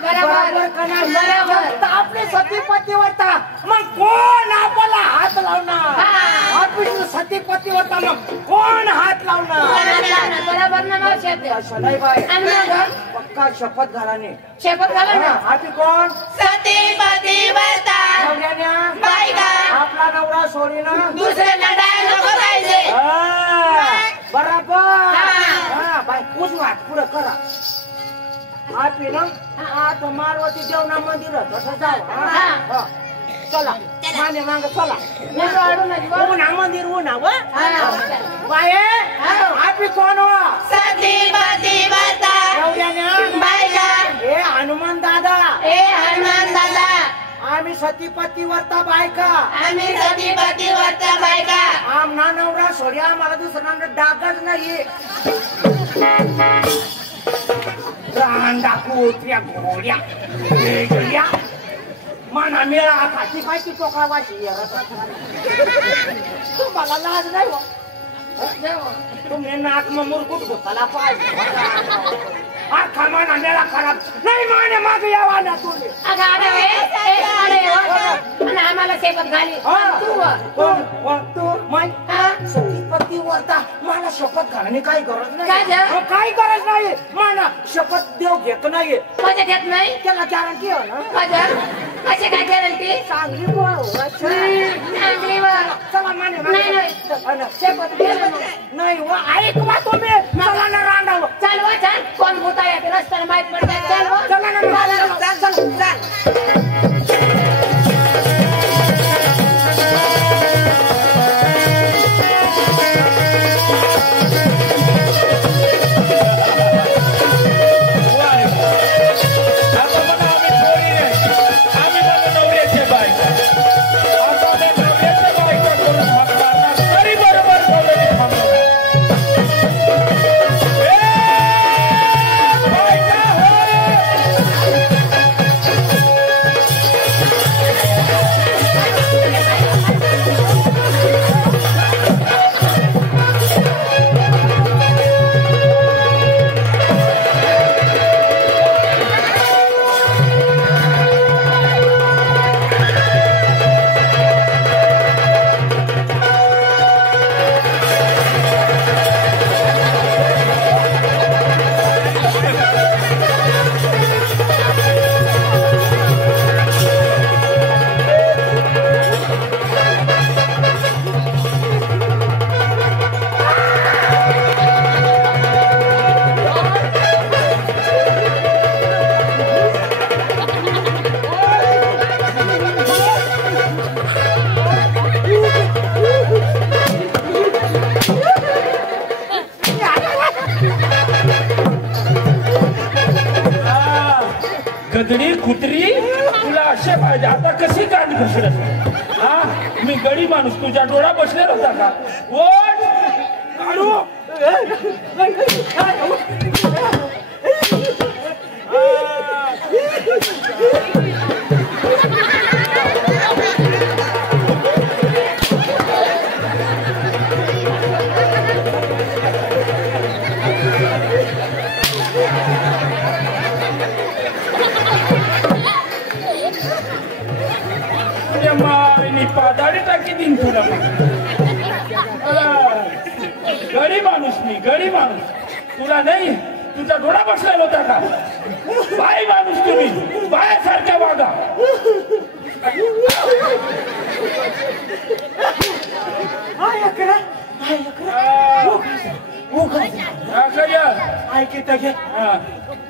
बरोबर बरोबर आपले सती पती वर्ता मग कोण आपला हात लावणार हा. आपली सती पती वर्ता मग कोण हात लावणार बरोबर ना मावशी आत्या असं नाही बाय आणि मग पक्का शपथ घालाने शेपट झाला ना आपली कोण सती पती वर्ता नवऱ्याने बायका आपला नवरा सोडीनं दुसऱ्यांना डाय नको पाहिजे बरोबर हा. बाय उजवाट पुढं करा आपली ना आता मारवती देवना मंदिर तसं जाऊ हा. हा. चला माने मांग चला नाही वाढू नका बरं. उन्हा मंदिर उन्हा व हा. बाये आपली कोण हो सती पती वर्ता नवऱ्याने बायका हे हनुमान दादा ए हनुमान आम्ही सतीपतीवरता बायका आम्ही सतीपतीवरता बायका आमना नवरा सोड्या आम्हाला दुसरा डागच नाहीये रांडा कुत्र्या घोड्या वेगळ्या माना मेळा खाती पाहिजे टोकावाशी तुम्हाला लाज नाही हो तुम्ही नाक मग मुरकुट घुसाला पाहिजे आखा माना मेळा खराब नाही माने मागे यावा ना तुम्ही आम्हाला सेपत घाली तू सतीपती वरता मला शपथ घालणे काही गरज नाही काही गरज नाही मला शपथ देव घेत नाहीये माझ्या घेत नाही त्याला गॅरंटी हो ना माझ्या अशी काय गॅरंटी चांगली चांगली चला माने शपथ नाही वा ऐक वा तुम्ही मला ना रांडावं चालवा चाल कोण होता येते रस्त्याला माहित पडतात चालवा चला ना चल गदडी कुत्री तुला असे पाहिजे आता कशी काढ घसरत हा मी गडी माणूस तुझ्या डोळा बसलेला होता का ओढ काढू पादाडी टाकी दिन तुला गडी माणूस मी गडी माणूस तुला नाही तुझा डोळा बसलेला होता का बाई माणूस तुम्ही बायासारख्या वागा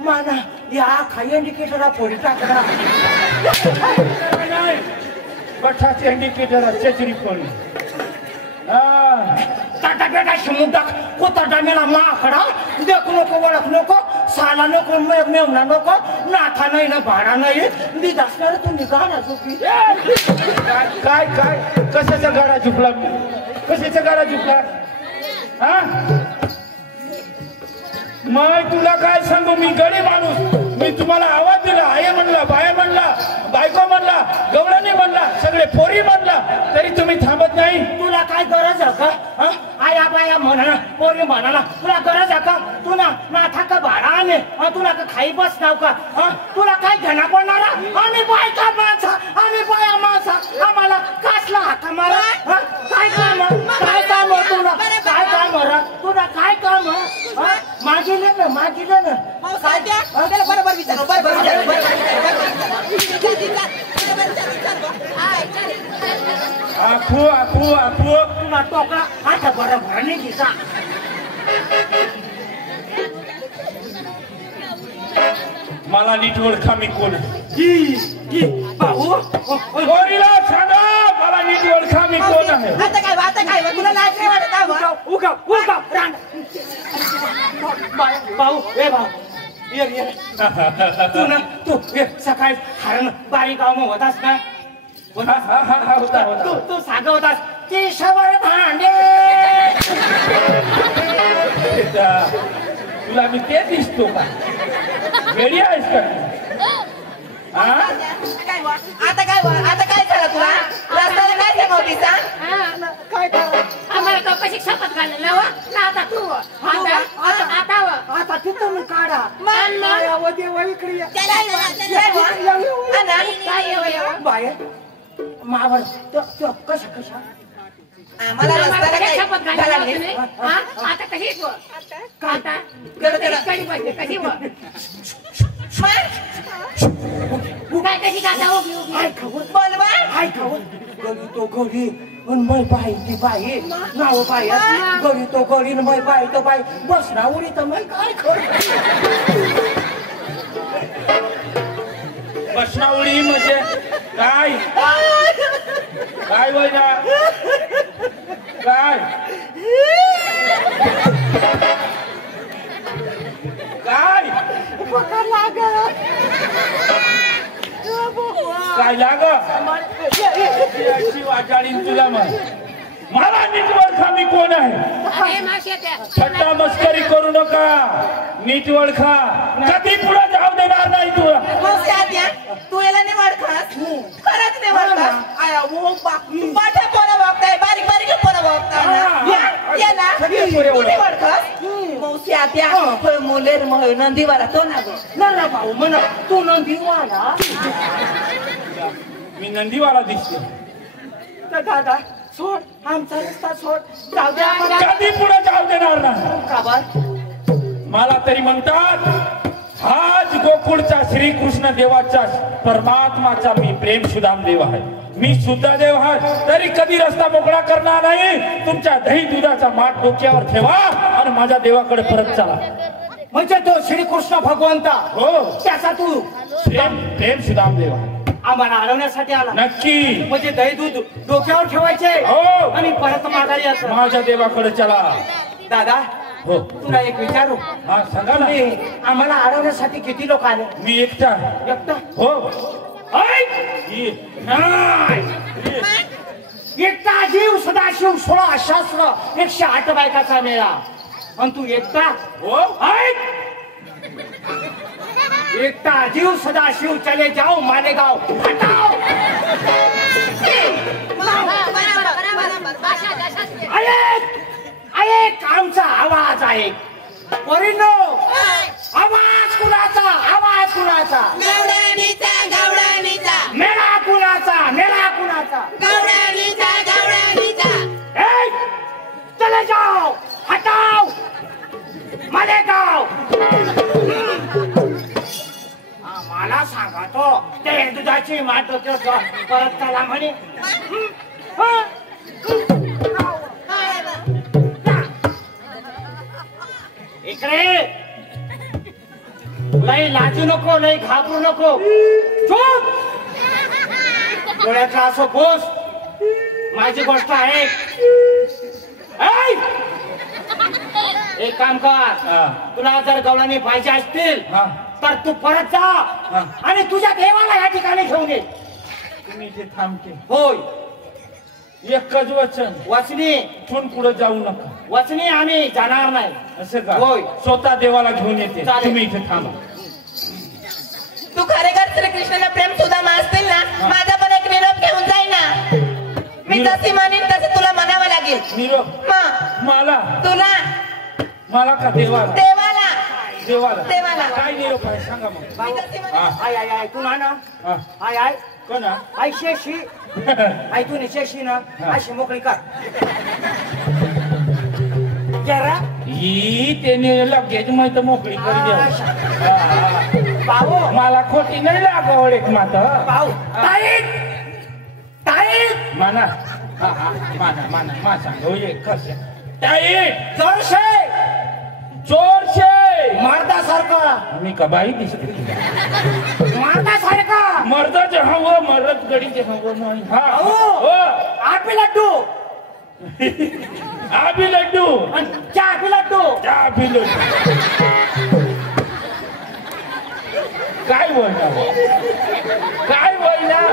माना या खाई इंडिकेटरा फोडी टाकला बठाचे इंडिकेटर चेचरी पडी टाटा बेटा समुद्र कोता मेला माकडा देखू नको ओळख नको साला नको मेवना नको नाथा नाही ना भाडा नाही मी असणार तू निघाला झोपी काय काय कशाचा गाडा झुकला कशाचा गाडा झुकला हा मग तुला काय सांगू मी गडी माणूस मी तुम्हाला आवाज दिला आई म्हणला बाया म्हणला बायको म्हणला गवळणी म्हणला सगळे पोरी म्हणला तरी तुम्ही थांबत नाही तुला काय गरज आहे का आया बाया म्हणा पोरी म्हणा तुला गरज आहे का तुला नाथा का भाडा आले तुला का खाई बस नाव का तुला काय घेणं पडणारा आम्ही बायका माणसा आम्ही बाया माणसा आम्हाला कसला हाका मारा काय काम तुला काय काम तुला काय काम मागिले ना बरोबर विचार बरोबर आपू आपू आपू तुला टोका आता बरोबर नाही दिसा मला नीट ओळखा मी कोण भाऊ गोरीला सांगा मला नीट ओळखा मी कोण आहे आता काय तुला लाज नाही वाटत का उगा रांड भाऊ ए भाऊ ये तू ना तू सकाळी हरण बारी गाव होतास ना होता होता तू सांगत होतास केशवर भांडे. तुला मी ते दिसतो का? वेळी आहेस का? आता काय झालं तुला? रस्त्याला काय सांगवती सांग? काय आम्हाला का कशी शपथ घालेल आता तू आता तिथून काढा. बाहेर मावळ कशा आम्हाला रस्त्याला काय शपथ घालेल आता कशी आता कशी काय कशी काढा बोल बा. काय खबर गरी तो गरी मै बाई ती बाई नाव बाई गरी तो गरी मै बाई तो बाई बस ना उडी तर मै काय बसनावळी म्हणजे काय काय वय ना काय काय काय लाग वाचाळीन तुला मला नीट ओळखा मी कोण आहे. थट्टा मस्करी करू नका. नीट ओळखा. कधी पुढे जाऊ देणार नाही तुला. तू याला नाही वाढखास खरंच नाही वाढखास. मोठ्या पोरं बघताय बारीक बारीक पोरं बघताय याला तू नाही वाढखास. मौसी आत्या मोलेर नंदीवाला तो ना ना भाऊ म्हणा तू नंदीवाला. मी नंदीवाला दिसतो. दादा सोड आमचा रस्ता सोड. जाऊ द्या कधी पुढे जाऊ देणार नाही. का बर मला तरी म्हणतात हाच गोकुळचा श्रीकृष्ण देवाचा परमात्माचा मी प्रेम सुदाम देव आहे. मी सुद्धा देव आहे तरी कधी रस्ता मोकळा करणार नाही. तुमच्या दही दुधाचा माठ डोक्यावर ठेवा आणि माझ्या देवाकडे परत चला. म्हणजे तो श्रीकृष्ण भगवंता हो त्याचा तू प्रेम सुदाम देव आहे. आम्हाला अडवण्यासाठी आला नक्की. म्हणजे दही दूध डोक्यावर ठेवायचे हो आणि परत माघारी यायचं. माझ्या देवाकडे चला. दादा हो तुला एक विचारू. हा सांगा ना. आम्हाला अडवण्यासाठी किती लोक आले? मी एकटा. हो एकटा जीव सदाशिव 16 शास्त्र 108 बायकाचा मेळा आणि तू एकटा. हो एकटा जीव सदाशिव चले जाओ मालेगाव हटाओ. ऐक आमचा आवाज आहे. पोरींनो आवाज कुणाचा? आवाज कुणाचा? गवळणीचा गवळणीचा मेळा कुणाचा? मेळा कुणाचा? गवळणीचा गवळणीचा. चले जाओ हटाओ मालेगाव. मला सांगा तो ते दुधाची माठ परत चला म्हणे. इकडे लई लाजू नको लई घाबरू नको. चुप. डोळ्यातला असो बोस. माझी गोष्ट आहे. एक काम कर. तुला जर गवळणी पाहिजे असतील तर तू परत जा आणि तुझ्या देवाला या ठिकाणी घेऊन ये. तुम्ही इथे थांबते. होय एकच वचन. वचनी इथून पुढे जाऊ नका. वचनी आम्ही जाणार नाही. असं का? होय स्वतः देवाला घेऊन येते. चालेल. तुम्ही इथे थांबा. तू खरेखर श्रीकृष्णाला प्रेम सुद्धा असतील ना माझा पण एक निरोप घेऊन जाई ना. मी जशी म्हणेन तसं तुला म्हणावं लागेल. निरोप मला तुला मला का देवाला? देवाला देवाला देवाला. काय निरोप आहे सांगा मग. आय आय आय तू ना आय आय कोण आय शेशी आय तू शेशी ना अशी मोकळी कर जरा. ही त्याने लगेच माहित मोकळी करी द्या. भाऊ मला खोटी नाही लागवड एक मात. भाऊ ताईक ताईक माना माना माना मा सांग कसं ताई. जोरशे चोरशे मर्दासारखा. मी का बाई दिसते? मर्दासारखा. मर्दाचे हवं मर्द गडीचे हवं नाही. हा आपी लड्डू आबी लड्डू चहा पी लड्डू. चहा पी लड्डू. काय बोलणार काय बोलणार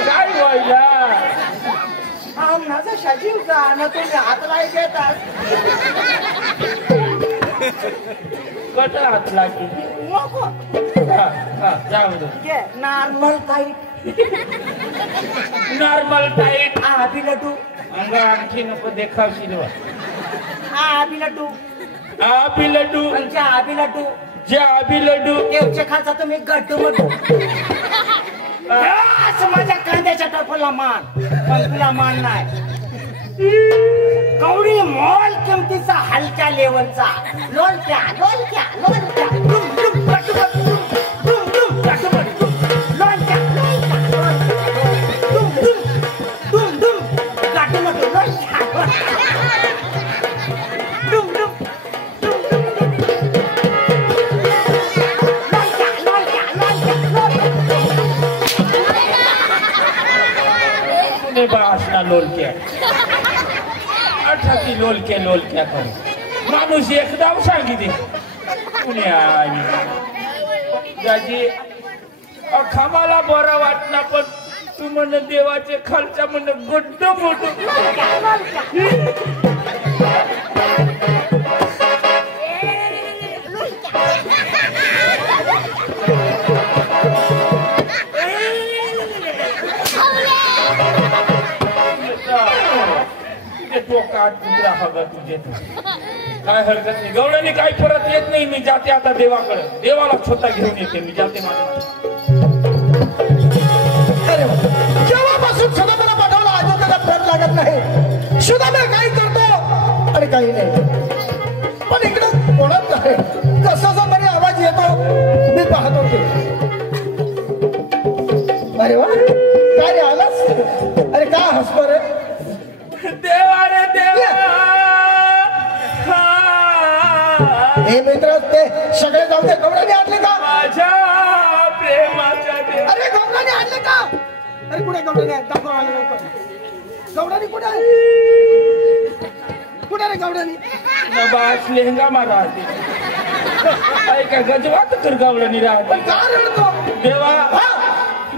काय बोलणार माझा सजीव का ना तुम्ही हातला घेतात कट हात लागली नको जाऊ दे नॉर्मल टाईट नॉर्मल टाईट आबी लड्डू अंग आणखी नको देखावशील आबी लड्डू आबी लड्डू आमच्या आबी लड्डू जे आबी लड्डू देवच्या खालचा तुम्ही गड्डू मटू माझ्या कांद्याच्या टोपला मान पण तुला मान नाही कवडी मॉल किमतीचा हलक्या लेवलचा लोलक्या लोलक्या लोलक्या डुम डुम गटुबट डुम डुम गटुबट लोलक्या लोलक्या डुम डुम डुम डुम गटुबट लोलक्या डुम डुम डुम डुम लोलक्या लोलक्या लोलक्या बासना लोलक्या अठाती लोलक्या करू माणूस एकदा सांगितले पुण्या जाजी खामाला बरं वाटणार पण तू म्हण देवाचे खालच्या म्हण गुड्ड मोठ काय हरकत नाही गवळणी काही परत येत नाही मी जाते आता देवाकडे देवाला स्वतः घेऊन येते मी जाते जेव्हापासून सुदामाला पाठवला अयोध्येला फरक लागत नाही सुदामा काही करतो आणि काही नाही पण इकडे कोणच आहे कसा तरी आवाज येतो मी पाहतो ते अरे वा काय रे आलास अरे का हसतो रे देवा रे देवा हे मित्र ते सगळे जाऊ दे गवळणी आणले का माझ्या प्रेमाच्या देवा अरे गवळणी आणले का अरे कुठे गवळणी आहे दाखव आले लवकर गवळणी कुठे आहे कुठे रे गवळणी बास लेहंगा मारा आधी काय गजवात कर गवळणी राहते का रडतो देवा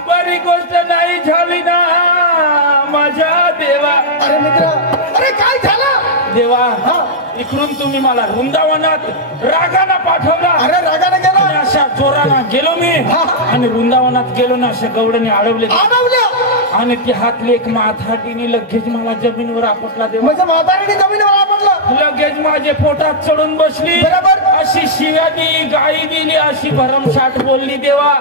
बरी गोष्ट नाही झाली ना माझ्या देवा अरे मित्र अरे काय झालं देवा इकडून तुम्ही मला वृंदावनात रागाना पाठवला अरे रागाने गेला आणि अशा जोराना गेलो मी आणि वृंदावनात गेलो ना अशा गवडणी अडवले आणि ती हातले एक माथाटीने लगेच मला जमिनीवर आपटला देवा म्हणजे म्हातारीने जमिनीवर आपटला लगेच माझे पोटात चढून बसली बरोबर अशी शिव्यानी गाई दिली अशी भरमसाठ बोलली देवा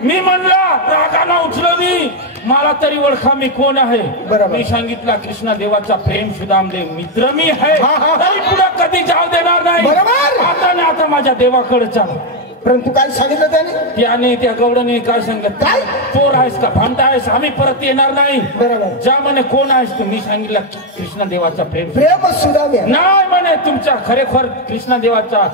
मी म्हणला रागाना उठलो मी मला तरी ओळखा मी कोण आहे मी सांगितला कृष्णा देवाचा प्रेम सुदामदेव मित्र मी आहे तरी पुढे कधी जाऊ देणार नाही आता ना आता माझ्या देवाकडे चला परंतु काय सांगितलं त्याने त्या गवडने काय सांगितलं काय चोर आहेस का भामटा आहेस आम्ही परत येणार नाही बरोबर ज्या म्हणे कोण आहेस तू मी सांगितलं कृष्णा देवाचा प्रेम सुदाम नाही म्हणे तुमच्या खरेखर कृष्णा देवाचा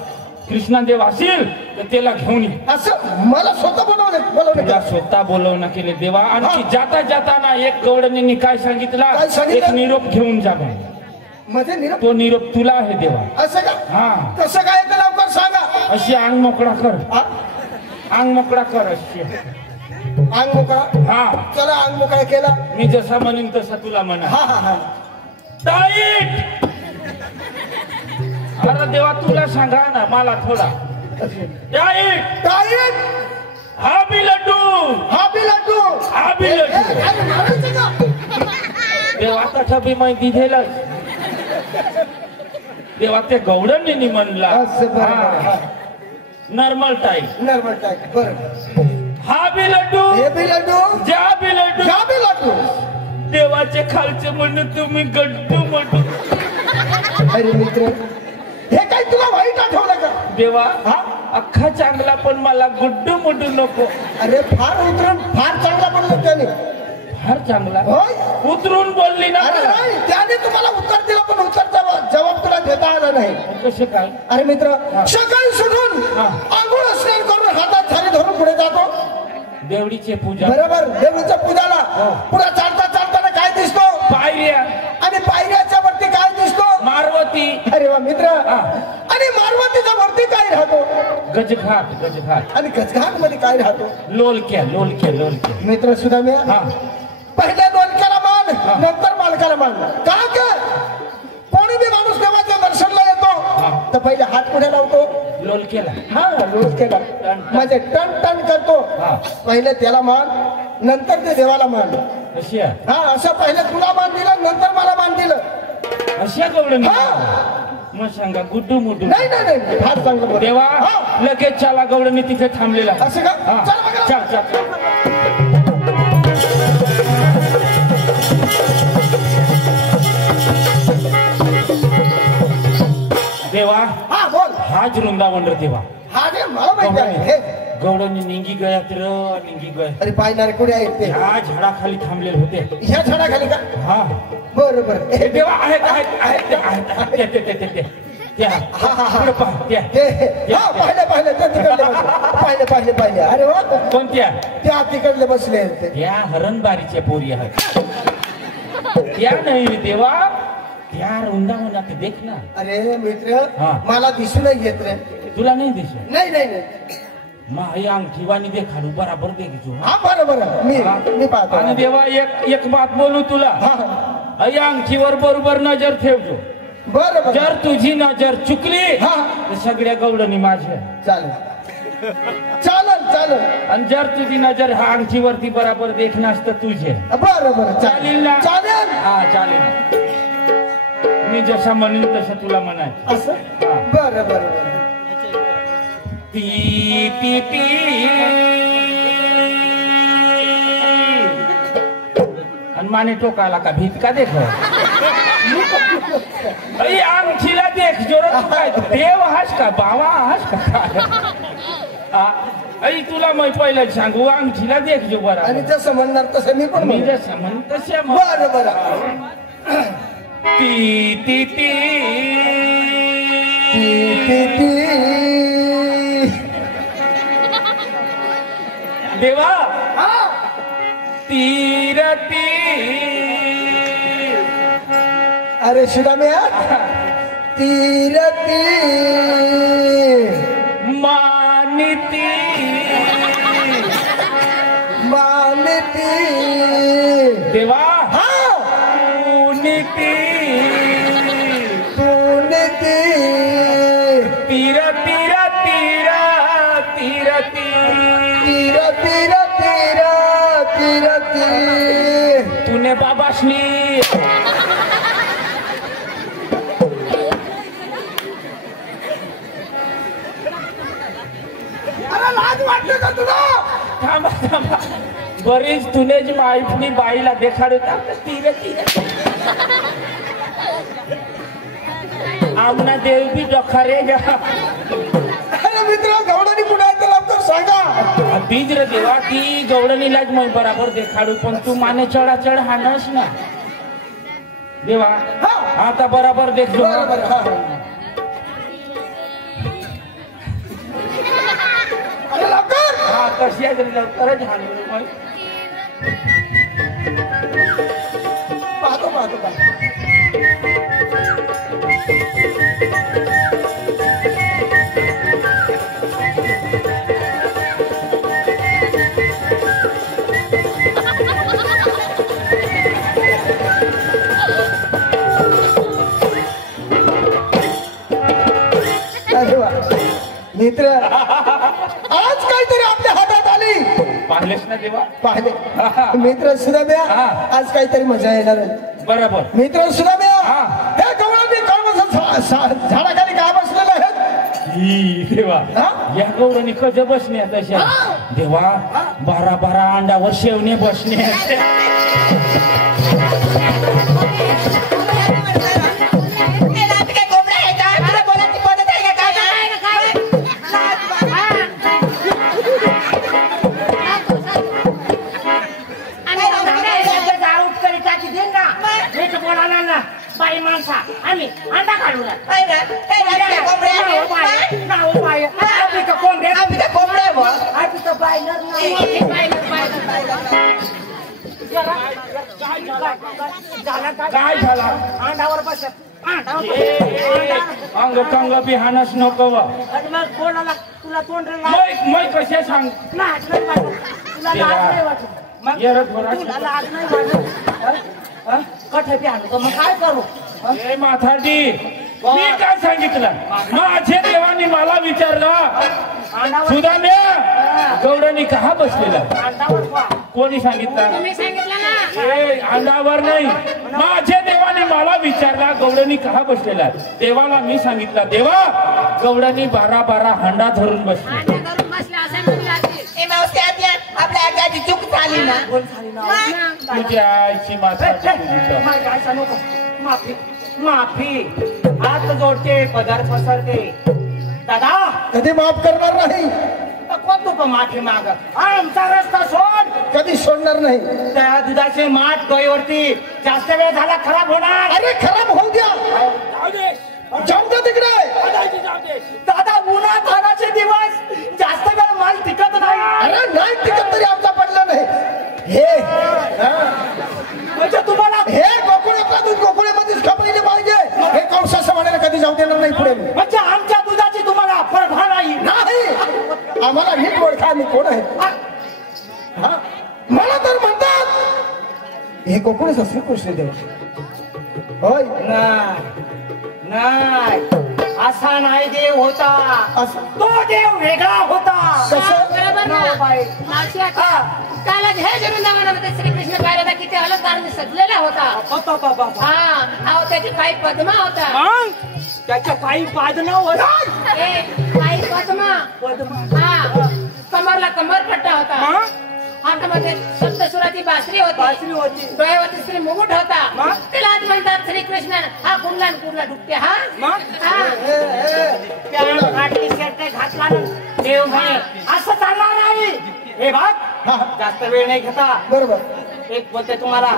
कृष्णादेव असेल तर त्याला घेऊन ये असं मला स्वतः बोलवलं स्वतः बोलवणं केले देवा आणखी जाता जाताना एक गवडणींनी काय सांगितला एक निरोप घेऊन जा म्हणजे निरोप तो निरोप तुला आहे देवा असं का हा कसं काय ते लवकर सांगा अशी अंग मोकळा कर अंग मोकळा कर अशी अंग मोकळा हा चला अंग मोकळा केला मी जसा म्हणेन तसा तुला म्हणा हा हा हा टाईट अरे देवा तुला सांगा ना मला थोडा टाईट टाईट हा बी लड्डू हा बी लड्डू हा बी लड्डू देवा तसा बी माहिती दिलं देवा ते गवडणींनी म्हणला नॉर्मल टाईट नॉर्मल टाईट बरं हा बी लड्डू हे बी लड्डू ज्या बी लड्डू ज्या बी लड्डू देवाचे खालचे म्हणून तुम्ही गड्डू म्हणू अरे मित्र हे काही तुला वाईट आठवलं का देवा अख्खा चांगला पण मला गुड्डू मुड्डू नको अरे फार उतरून फार चांगला बोललो त्याने फार चांगला होय उतरून बोलली ना अरे नाही त्याने तुम्हाला उत्तर दिलं पण उत्तरचा जबाब तुला देता आला नाही कसे काय अरे मित्र सकाळी सुटून आंघोळ स्नान करून हातात थाली धरून पुढे जातो देवडीचे पूजा बरोबर देवडीच्या पूजाला पुढे चालता चालताना काय दिसतो पायऱ्या आणि पायऱ्याच्या वरती काय दिसतो मारवती अरे वा मित्र आणि मारवातीच्या वरती काय राहतो? गजघाट गजघाट. आणि गजघाट मध्ये काय राहतो? लोलक्या लोलक्या लोलक्या. मित्र सुद्धा मी हा पहिल्या लोलक्याला मान नंतर मालकाला मान. का कोणी बी माणूस देवाच्या दर्शनला येतो तर पहिले हात पुढे लावतो लोलक्याला. हा लोलक्याला म्हणजे टन टन करतो. पहिले त्याला मान नंतर ते देवाला मान. अशी आहे. हा असं पहिले तुला मान दिलं नंतर मला मान दिलं. अशा गवळणी. हा मग सांगा गुड्डू मुड्डू. नाही नाही नाही फार चांगलं बोल. देवा हा. लगेच चला गवळणी तिथे थांबलेला. असं का? हा. चल बघा. चल चल चल. देवा हा बोल. हाच वृंदावन रे देवा. हा रे मला माहिती आहे. हे गवळणी निंगी गयात र निंगी गय. अरे पाहणारे कुठे आहेत ते? ह्या झाडाखाली थांबलेले होते. ह्या झाडाखाली का? हा बरं बरं. हे देवा आहेत आहेत आहेत ते आहेत ते ते ते ते त्या हा हा हा पुढं पहा त्या हा पाहिले ते तिकडले बसले. पाहिले अरे वा कोणत्या त्या तिकडले बसले ते. त्या हरणबारीच्या पोरी आहेत. त्या नाही रे देवा त्या वृंदावनात देख ना. अरे मित्र हा. मला दिसून येत रे. तुला नाही दिसत? नाही नाही नाही. माही अंगठीवानी देखाडू बराबर देखील. हा बरं मी पाहतो. आणि देवा एक बात बोलू तुला. हा या अंगठीवर बरोबर नजर ठेवतो. बरं जर तुझी नजर चुकली हा. तर सगळ्या गवळणी माझ्या. चालेल चालेल. आणि जर तुझी नजर हा अंगठीवरती बराबर देखणार तर तुझे. बरं चालेल ना? चालेल. हा चालेल. मी जसा म्हणेन तसं तुला म्हणायचं. असं हा. बरं ती ती ती आणि माने टोकाला का भीत का देख. अंगठीला देख जोर काय देव हास का बावा हास का. आई तुला मी पहिलं सांगू अंगठीला देख जो बरा. आणि जसं म्हणणार तसं मी पण मी जसं म्हण तसे बरं. ती ती ती देवा तीरती. अरे शिराम्या तीरती मानिती देवा नीती तीर तीर तीर तीरती तूने बाबाशनी. अरे लाज वाटली का तुला? थांबा बरीच तुने जी माईफनी बाईला देखाड होता तीर तीर. आमना देव बी डोखारे गा. अरे मित्र गवडणी कुठे आहे त्याला तर सांगा. बीज रे देवा ती गवडणीलाच मग बराबर देखाडू पण तू माने चढ हाणस ना देवा. आता बराबर देखो. हा कशी आहे तरी लवकरच हाणू. पाहतो मित्र आज काहीतरी आपल्या हातात आली. पाहिलेस ना देवा? पाहिले मित्र सुदाम्या आज काहीतरी मजा येणार आहे. बरोबर मित्र सुदाम्या हे गवळणी झाडाखाली काय बसलेलं आहे? देवा या गौरणी कध बसणे तशा देवा 12 अंडावर शेवणे बसणे. बाई माणसा आम्ही अंडा काढू काय झाला अंडावर बसत अंग कंग बिहानच नको आणि मग कोणाला तुला तोंड मै कसे सांग लाज नाही वाटत तुला लाज नाही वाटत मग तुला लाज नाही वाटत कठे आणतो मग काय करू हे माथाडी मी काय सांगितलं माझे देवानी मला विचारलं सुदाम्या गौडणी कहा बसलेला कोणी सांगितलं तुम्ही सांगितलं ना अंडावर नाही माझे देवाने मला विचारला गौडणी कहा बसलेला देवाला मी सांगितलं देवा गौडणी 12 हांडा धरून बसली आपल्या आगाची चूक झाली ना तुझ्या आईची माथा माफी माफी हात जोडते पदार पसरते दादा कधी माफ करणार नाही कोण तू पण माफी माग आमचा रस्ता सोड कधी सोडणार नाही त्या दुधाचे माठ डोईवरती जास्त वेळ झाला खराब होणार अरे खराब होऊ द्या जाऊ द्या तिकडे दादा उन्हा तानाचे दिवस जास्त वेळ माल टिकत नाही अरे नाही टिकत तरी आमचा पडला नाही हे म्हणजे तुम्हाला हे गोकुळातला दूध गोकुळामध्येच खपवले पाहिजे हे कौशाचं म्हणायला कधी जाऊ देणार नाही पुढे म्हणजे आमच्या दुधाची तुम्हाला परभा नाही आम्हाला नीट ओळखा मी कोण आहे मला तर म्हणतात हे कोकणच असले कृष्णदेव होय नाही असा नाही देव होता तो देव वेगळा होता बरोबर ना मावशी आता कालच हे वृंदावनामध्ये श्रीकृष्ण कार्याला किती अलंकाराने सजलेला होता हा त्याची पायी पद्मा होता त्याच्या पायी पादना होता पायी पद्मा हा कमरला कमरपट्टा होता हातामध्ये सप्तसुराची बासरी होती डोळ्यावरती श्री मुकुट होता त्याला आज म्हणतात श्रीकृष्ण हा कुठला कुठला डुबते हा घातली शर्ट घातला देव म्हणे असं चालणार नाही हे भाग जास्त वेळ नाही घेता बरोबर एक बोलते तुम्हाला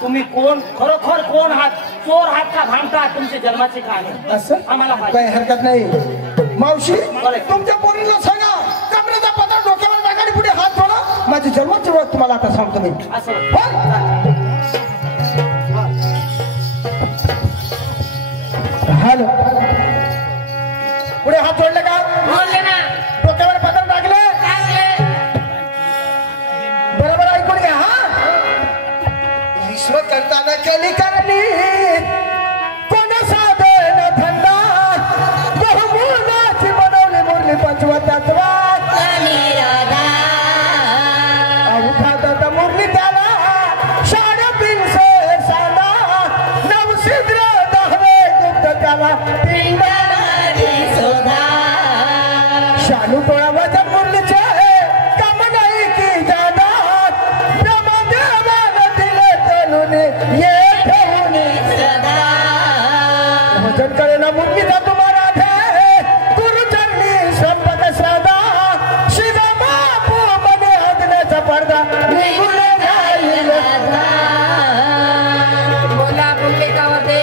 तुम्ही कोण खरोखर कोण आहात चोर आहात का भामटा तुमच्या जन्माची कहाणी असं आम्हाला काही हरकत नाही मावशी तुमच्या पोरीला सांगा कमरेचा पदर डोक्यावर टाका पुढे हात जोडा माझी जन्माची ओळख तुम्हाला आता सांगतो मी असं हॅलो पुढे हात जोडले का बोलले ना डोक्यावर पदर टाकले बरोबर ऐकून घ्या हा विश्व करताना केली करणी कोण साधन धंदा बहुमूलाची बनवली मुरली पंचवत्यात्वा मुरली त्याला शाड पिंस साधा नवसिद्र दहवे गुप्त त्याला शालू टोळा वजन मुरलीचे काम नाही की जादा ब्रह्मदेवानं दिले तनुने ये ठेवून वजन करेना मुरलीचा तुम्हाला गुरुचरणी संपत सदा शिवा बापू मने अग्नेचा पडदा निघून जाईल बोला पुंडलिकावरती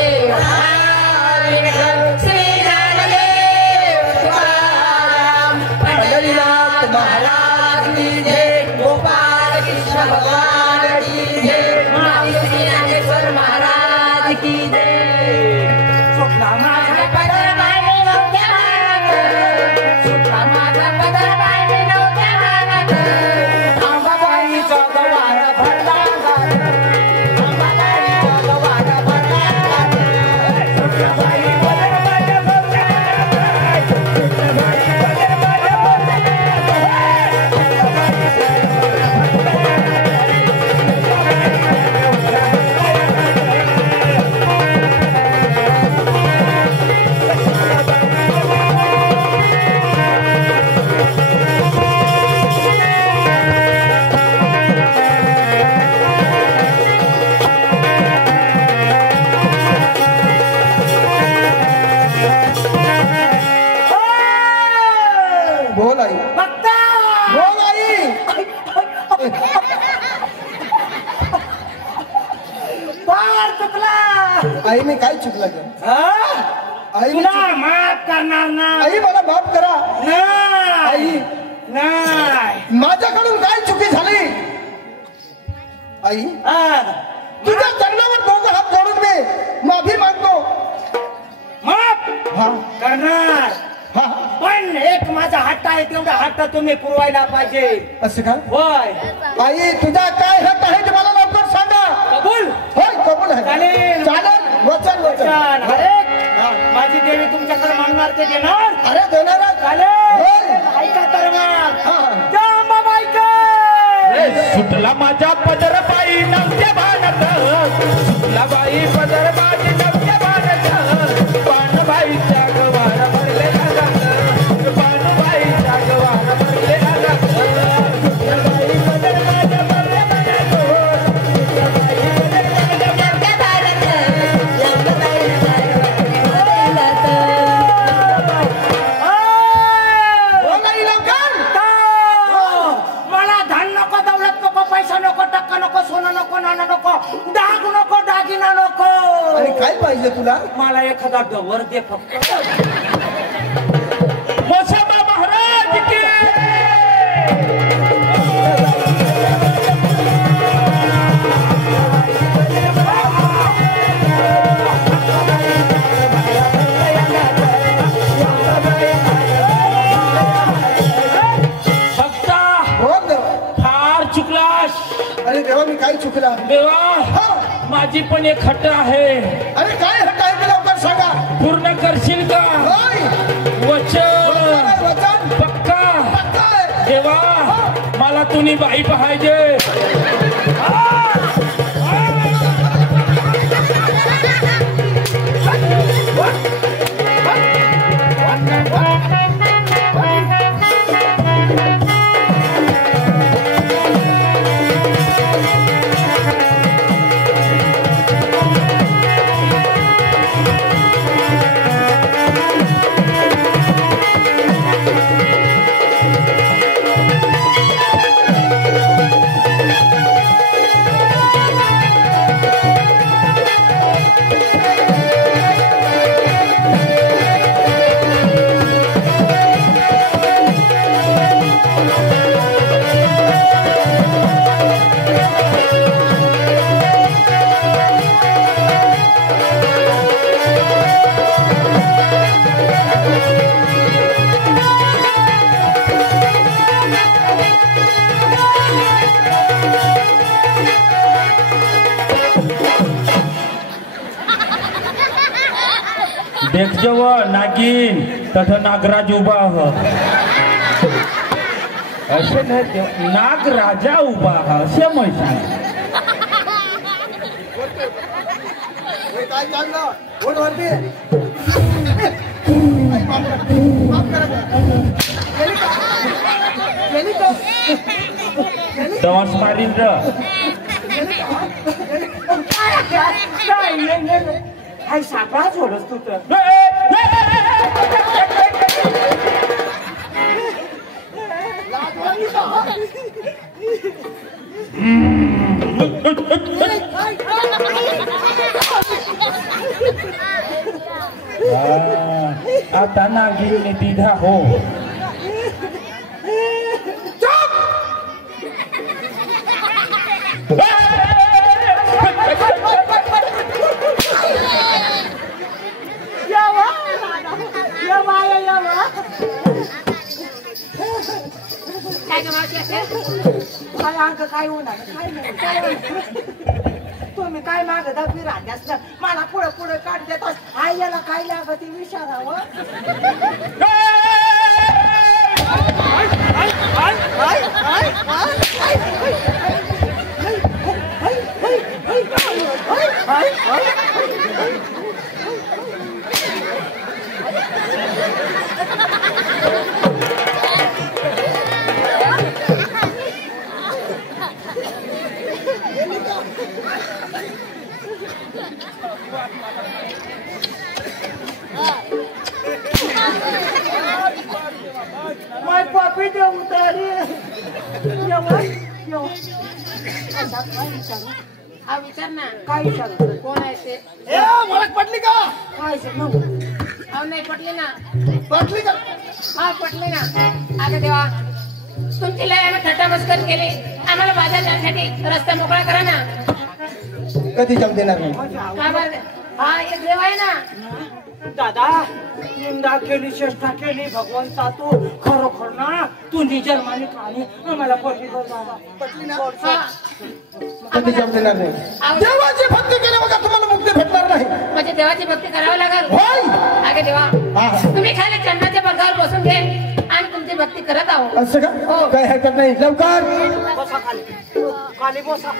श्री ज्ञानदेव तुकाराम पंढरीनाथ महाराज की जय गोपाल कृष्ण भगवान की जय महावीर ज्ञानेश्वर महाराज की जय सुटला माझा पदर बाई नव्हत्या मानात सुटला माझा पदर बाई नव्हत्या मानात अंबाबाईचा गवार भरला गात अंबाबाईचा गवार भरला गात सुटला बाई पदर माझ्या भरला गात सुटला बाई पदर माझ्या भरला बोल आई बघता बोल आई पार चुकला आईने काय चुकलं ग आई तुला माफ करणार ना आई मला माफ करा नाही आई नाही माझ्याकडून काय चुकी झाली आई तुझ्या चरणावर दोघं हात जोडून मी माफी मागतो हा. करणार हा पण एक माझा हट्ट आहे तेवढा हट्ट तुम्ही पुरवायला पाहिजे. असं का होय आई तुझा काय हक्क आहे ते मला लवकर सांगा. कबूल होय कबूल आहे. चालेल. चालेल वचन वचन. अरे माझी देवी तुमच्याकडे मागणार ते देणार. अरे देणार चालेल ऐका तर मग जांबाबाई सुटला माझ्या पदर बाई नवच्या भानत सुटला बाई पदर बाई नवच्या भानत पानबाईच्या गवार भरले लागत पानबाईच्या गवार भरले लागत सुटला बाई पदर माझ्या भरले लागत सुटला बाई पदर माझ्या मला धन नको दौलत नको पैसा नको टक्का नको सोनं नको नाणं नको डाग नको दागिना नको. आणि काय पाहिजे तुला. मला एखादा डवर दे फक्त. मोसंबा महाराज की भक्ता बोल देवा. फार चुकलास. अरे देवा मी काय चुकला. देवा माझी पण एक हट्ट आहे. अरे काय हक्क आहे ते लवकर सांगा. पूर्ण करशील का. होय वचन वचन पक्का. पक्का आहे. देवा मला तुम्ही बाई पाहिजे. देख जव नागिन तथा नागराज उभा हो. असे नाही नागराजा उभा हा असे म्हण. काय चाललं कोण वरती. नमस्कार इंद्र. हाय सापळा सोडस तू तर. आता नागिरीने दिधा हो. काय गमावती असेल. काय अंक काय होणार काय तुम्ही काय माग दबी राहण्यास मला पुढे पुढे काढ देतात. आई याला काय लागत विचारावं. माय पापी देऊ तरी हा विचार ना. काय विचारू कोण आहे ते. ओळख पटली का. काय अहो नाही पटले ना. पटली का. हा पटले ना. अगं देवा तुमची लय आम्ही थट्टा मस्कर केली. आम्हाला बाजार जाण्यासाठी रस्ता मोकळा करा ना. कधी जाऊ देणार नाही. का बरं हा हे देव आहे ना. दादा निंदा केली चेष्टा केली भगवंता तू खरोखर ना तू निजन्माने खाली आम्हाला पटली ना कधी जमलेणार नाही. देवाची भक्ती केली बघा तुम्हाला मुक्ती भेटणार नाही. म्हणजे देवाची भक्ती करावी लागेल. होय. अगे देवा तुम्ही खाली चंद्राच्या पगावर बसून घे आणि तुमची भक्ती करत आहो. असं का काही हरकत नाही. लवकर बसा खाली खाली बसा.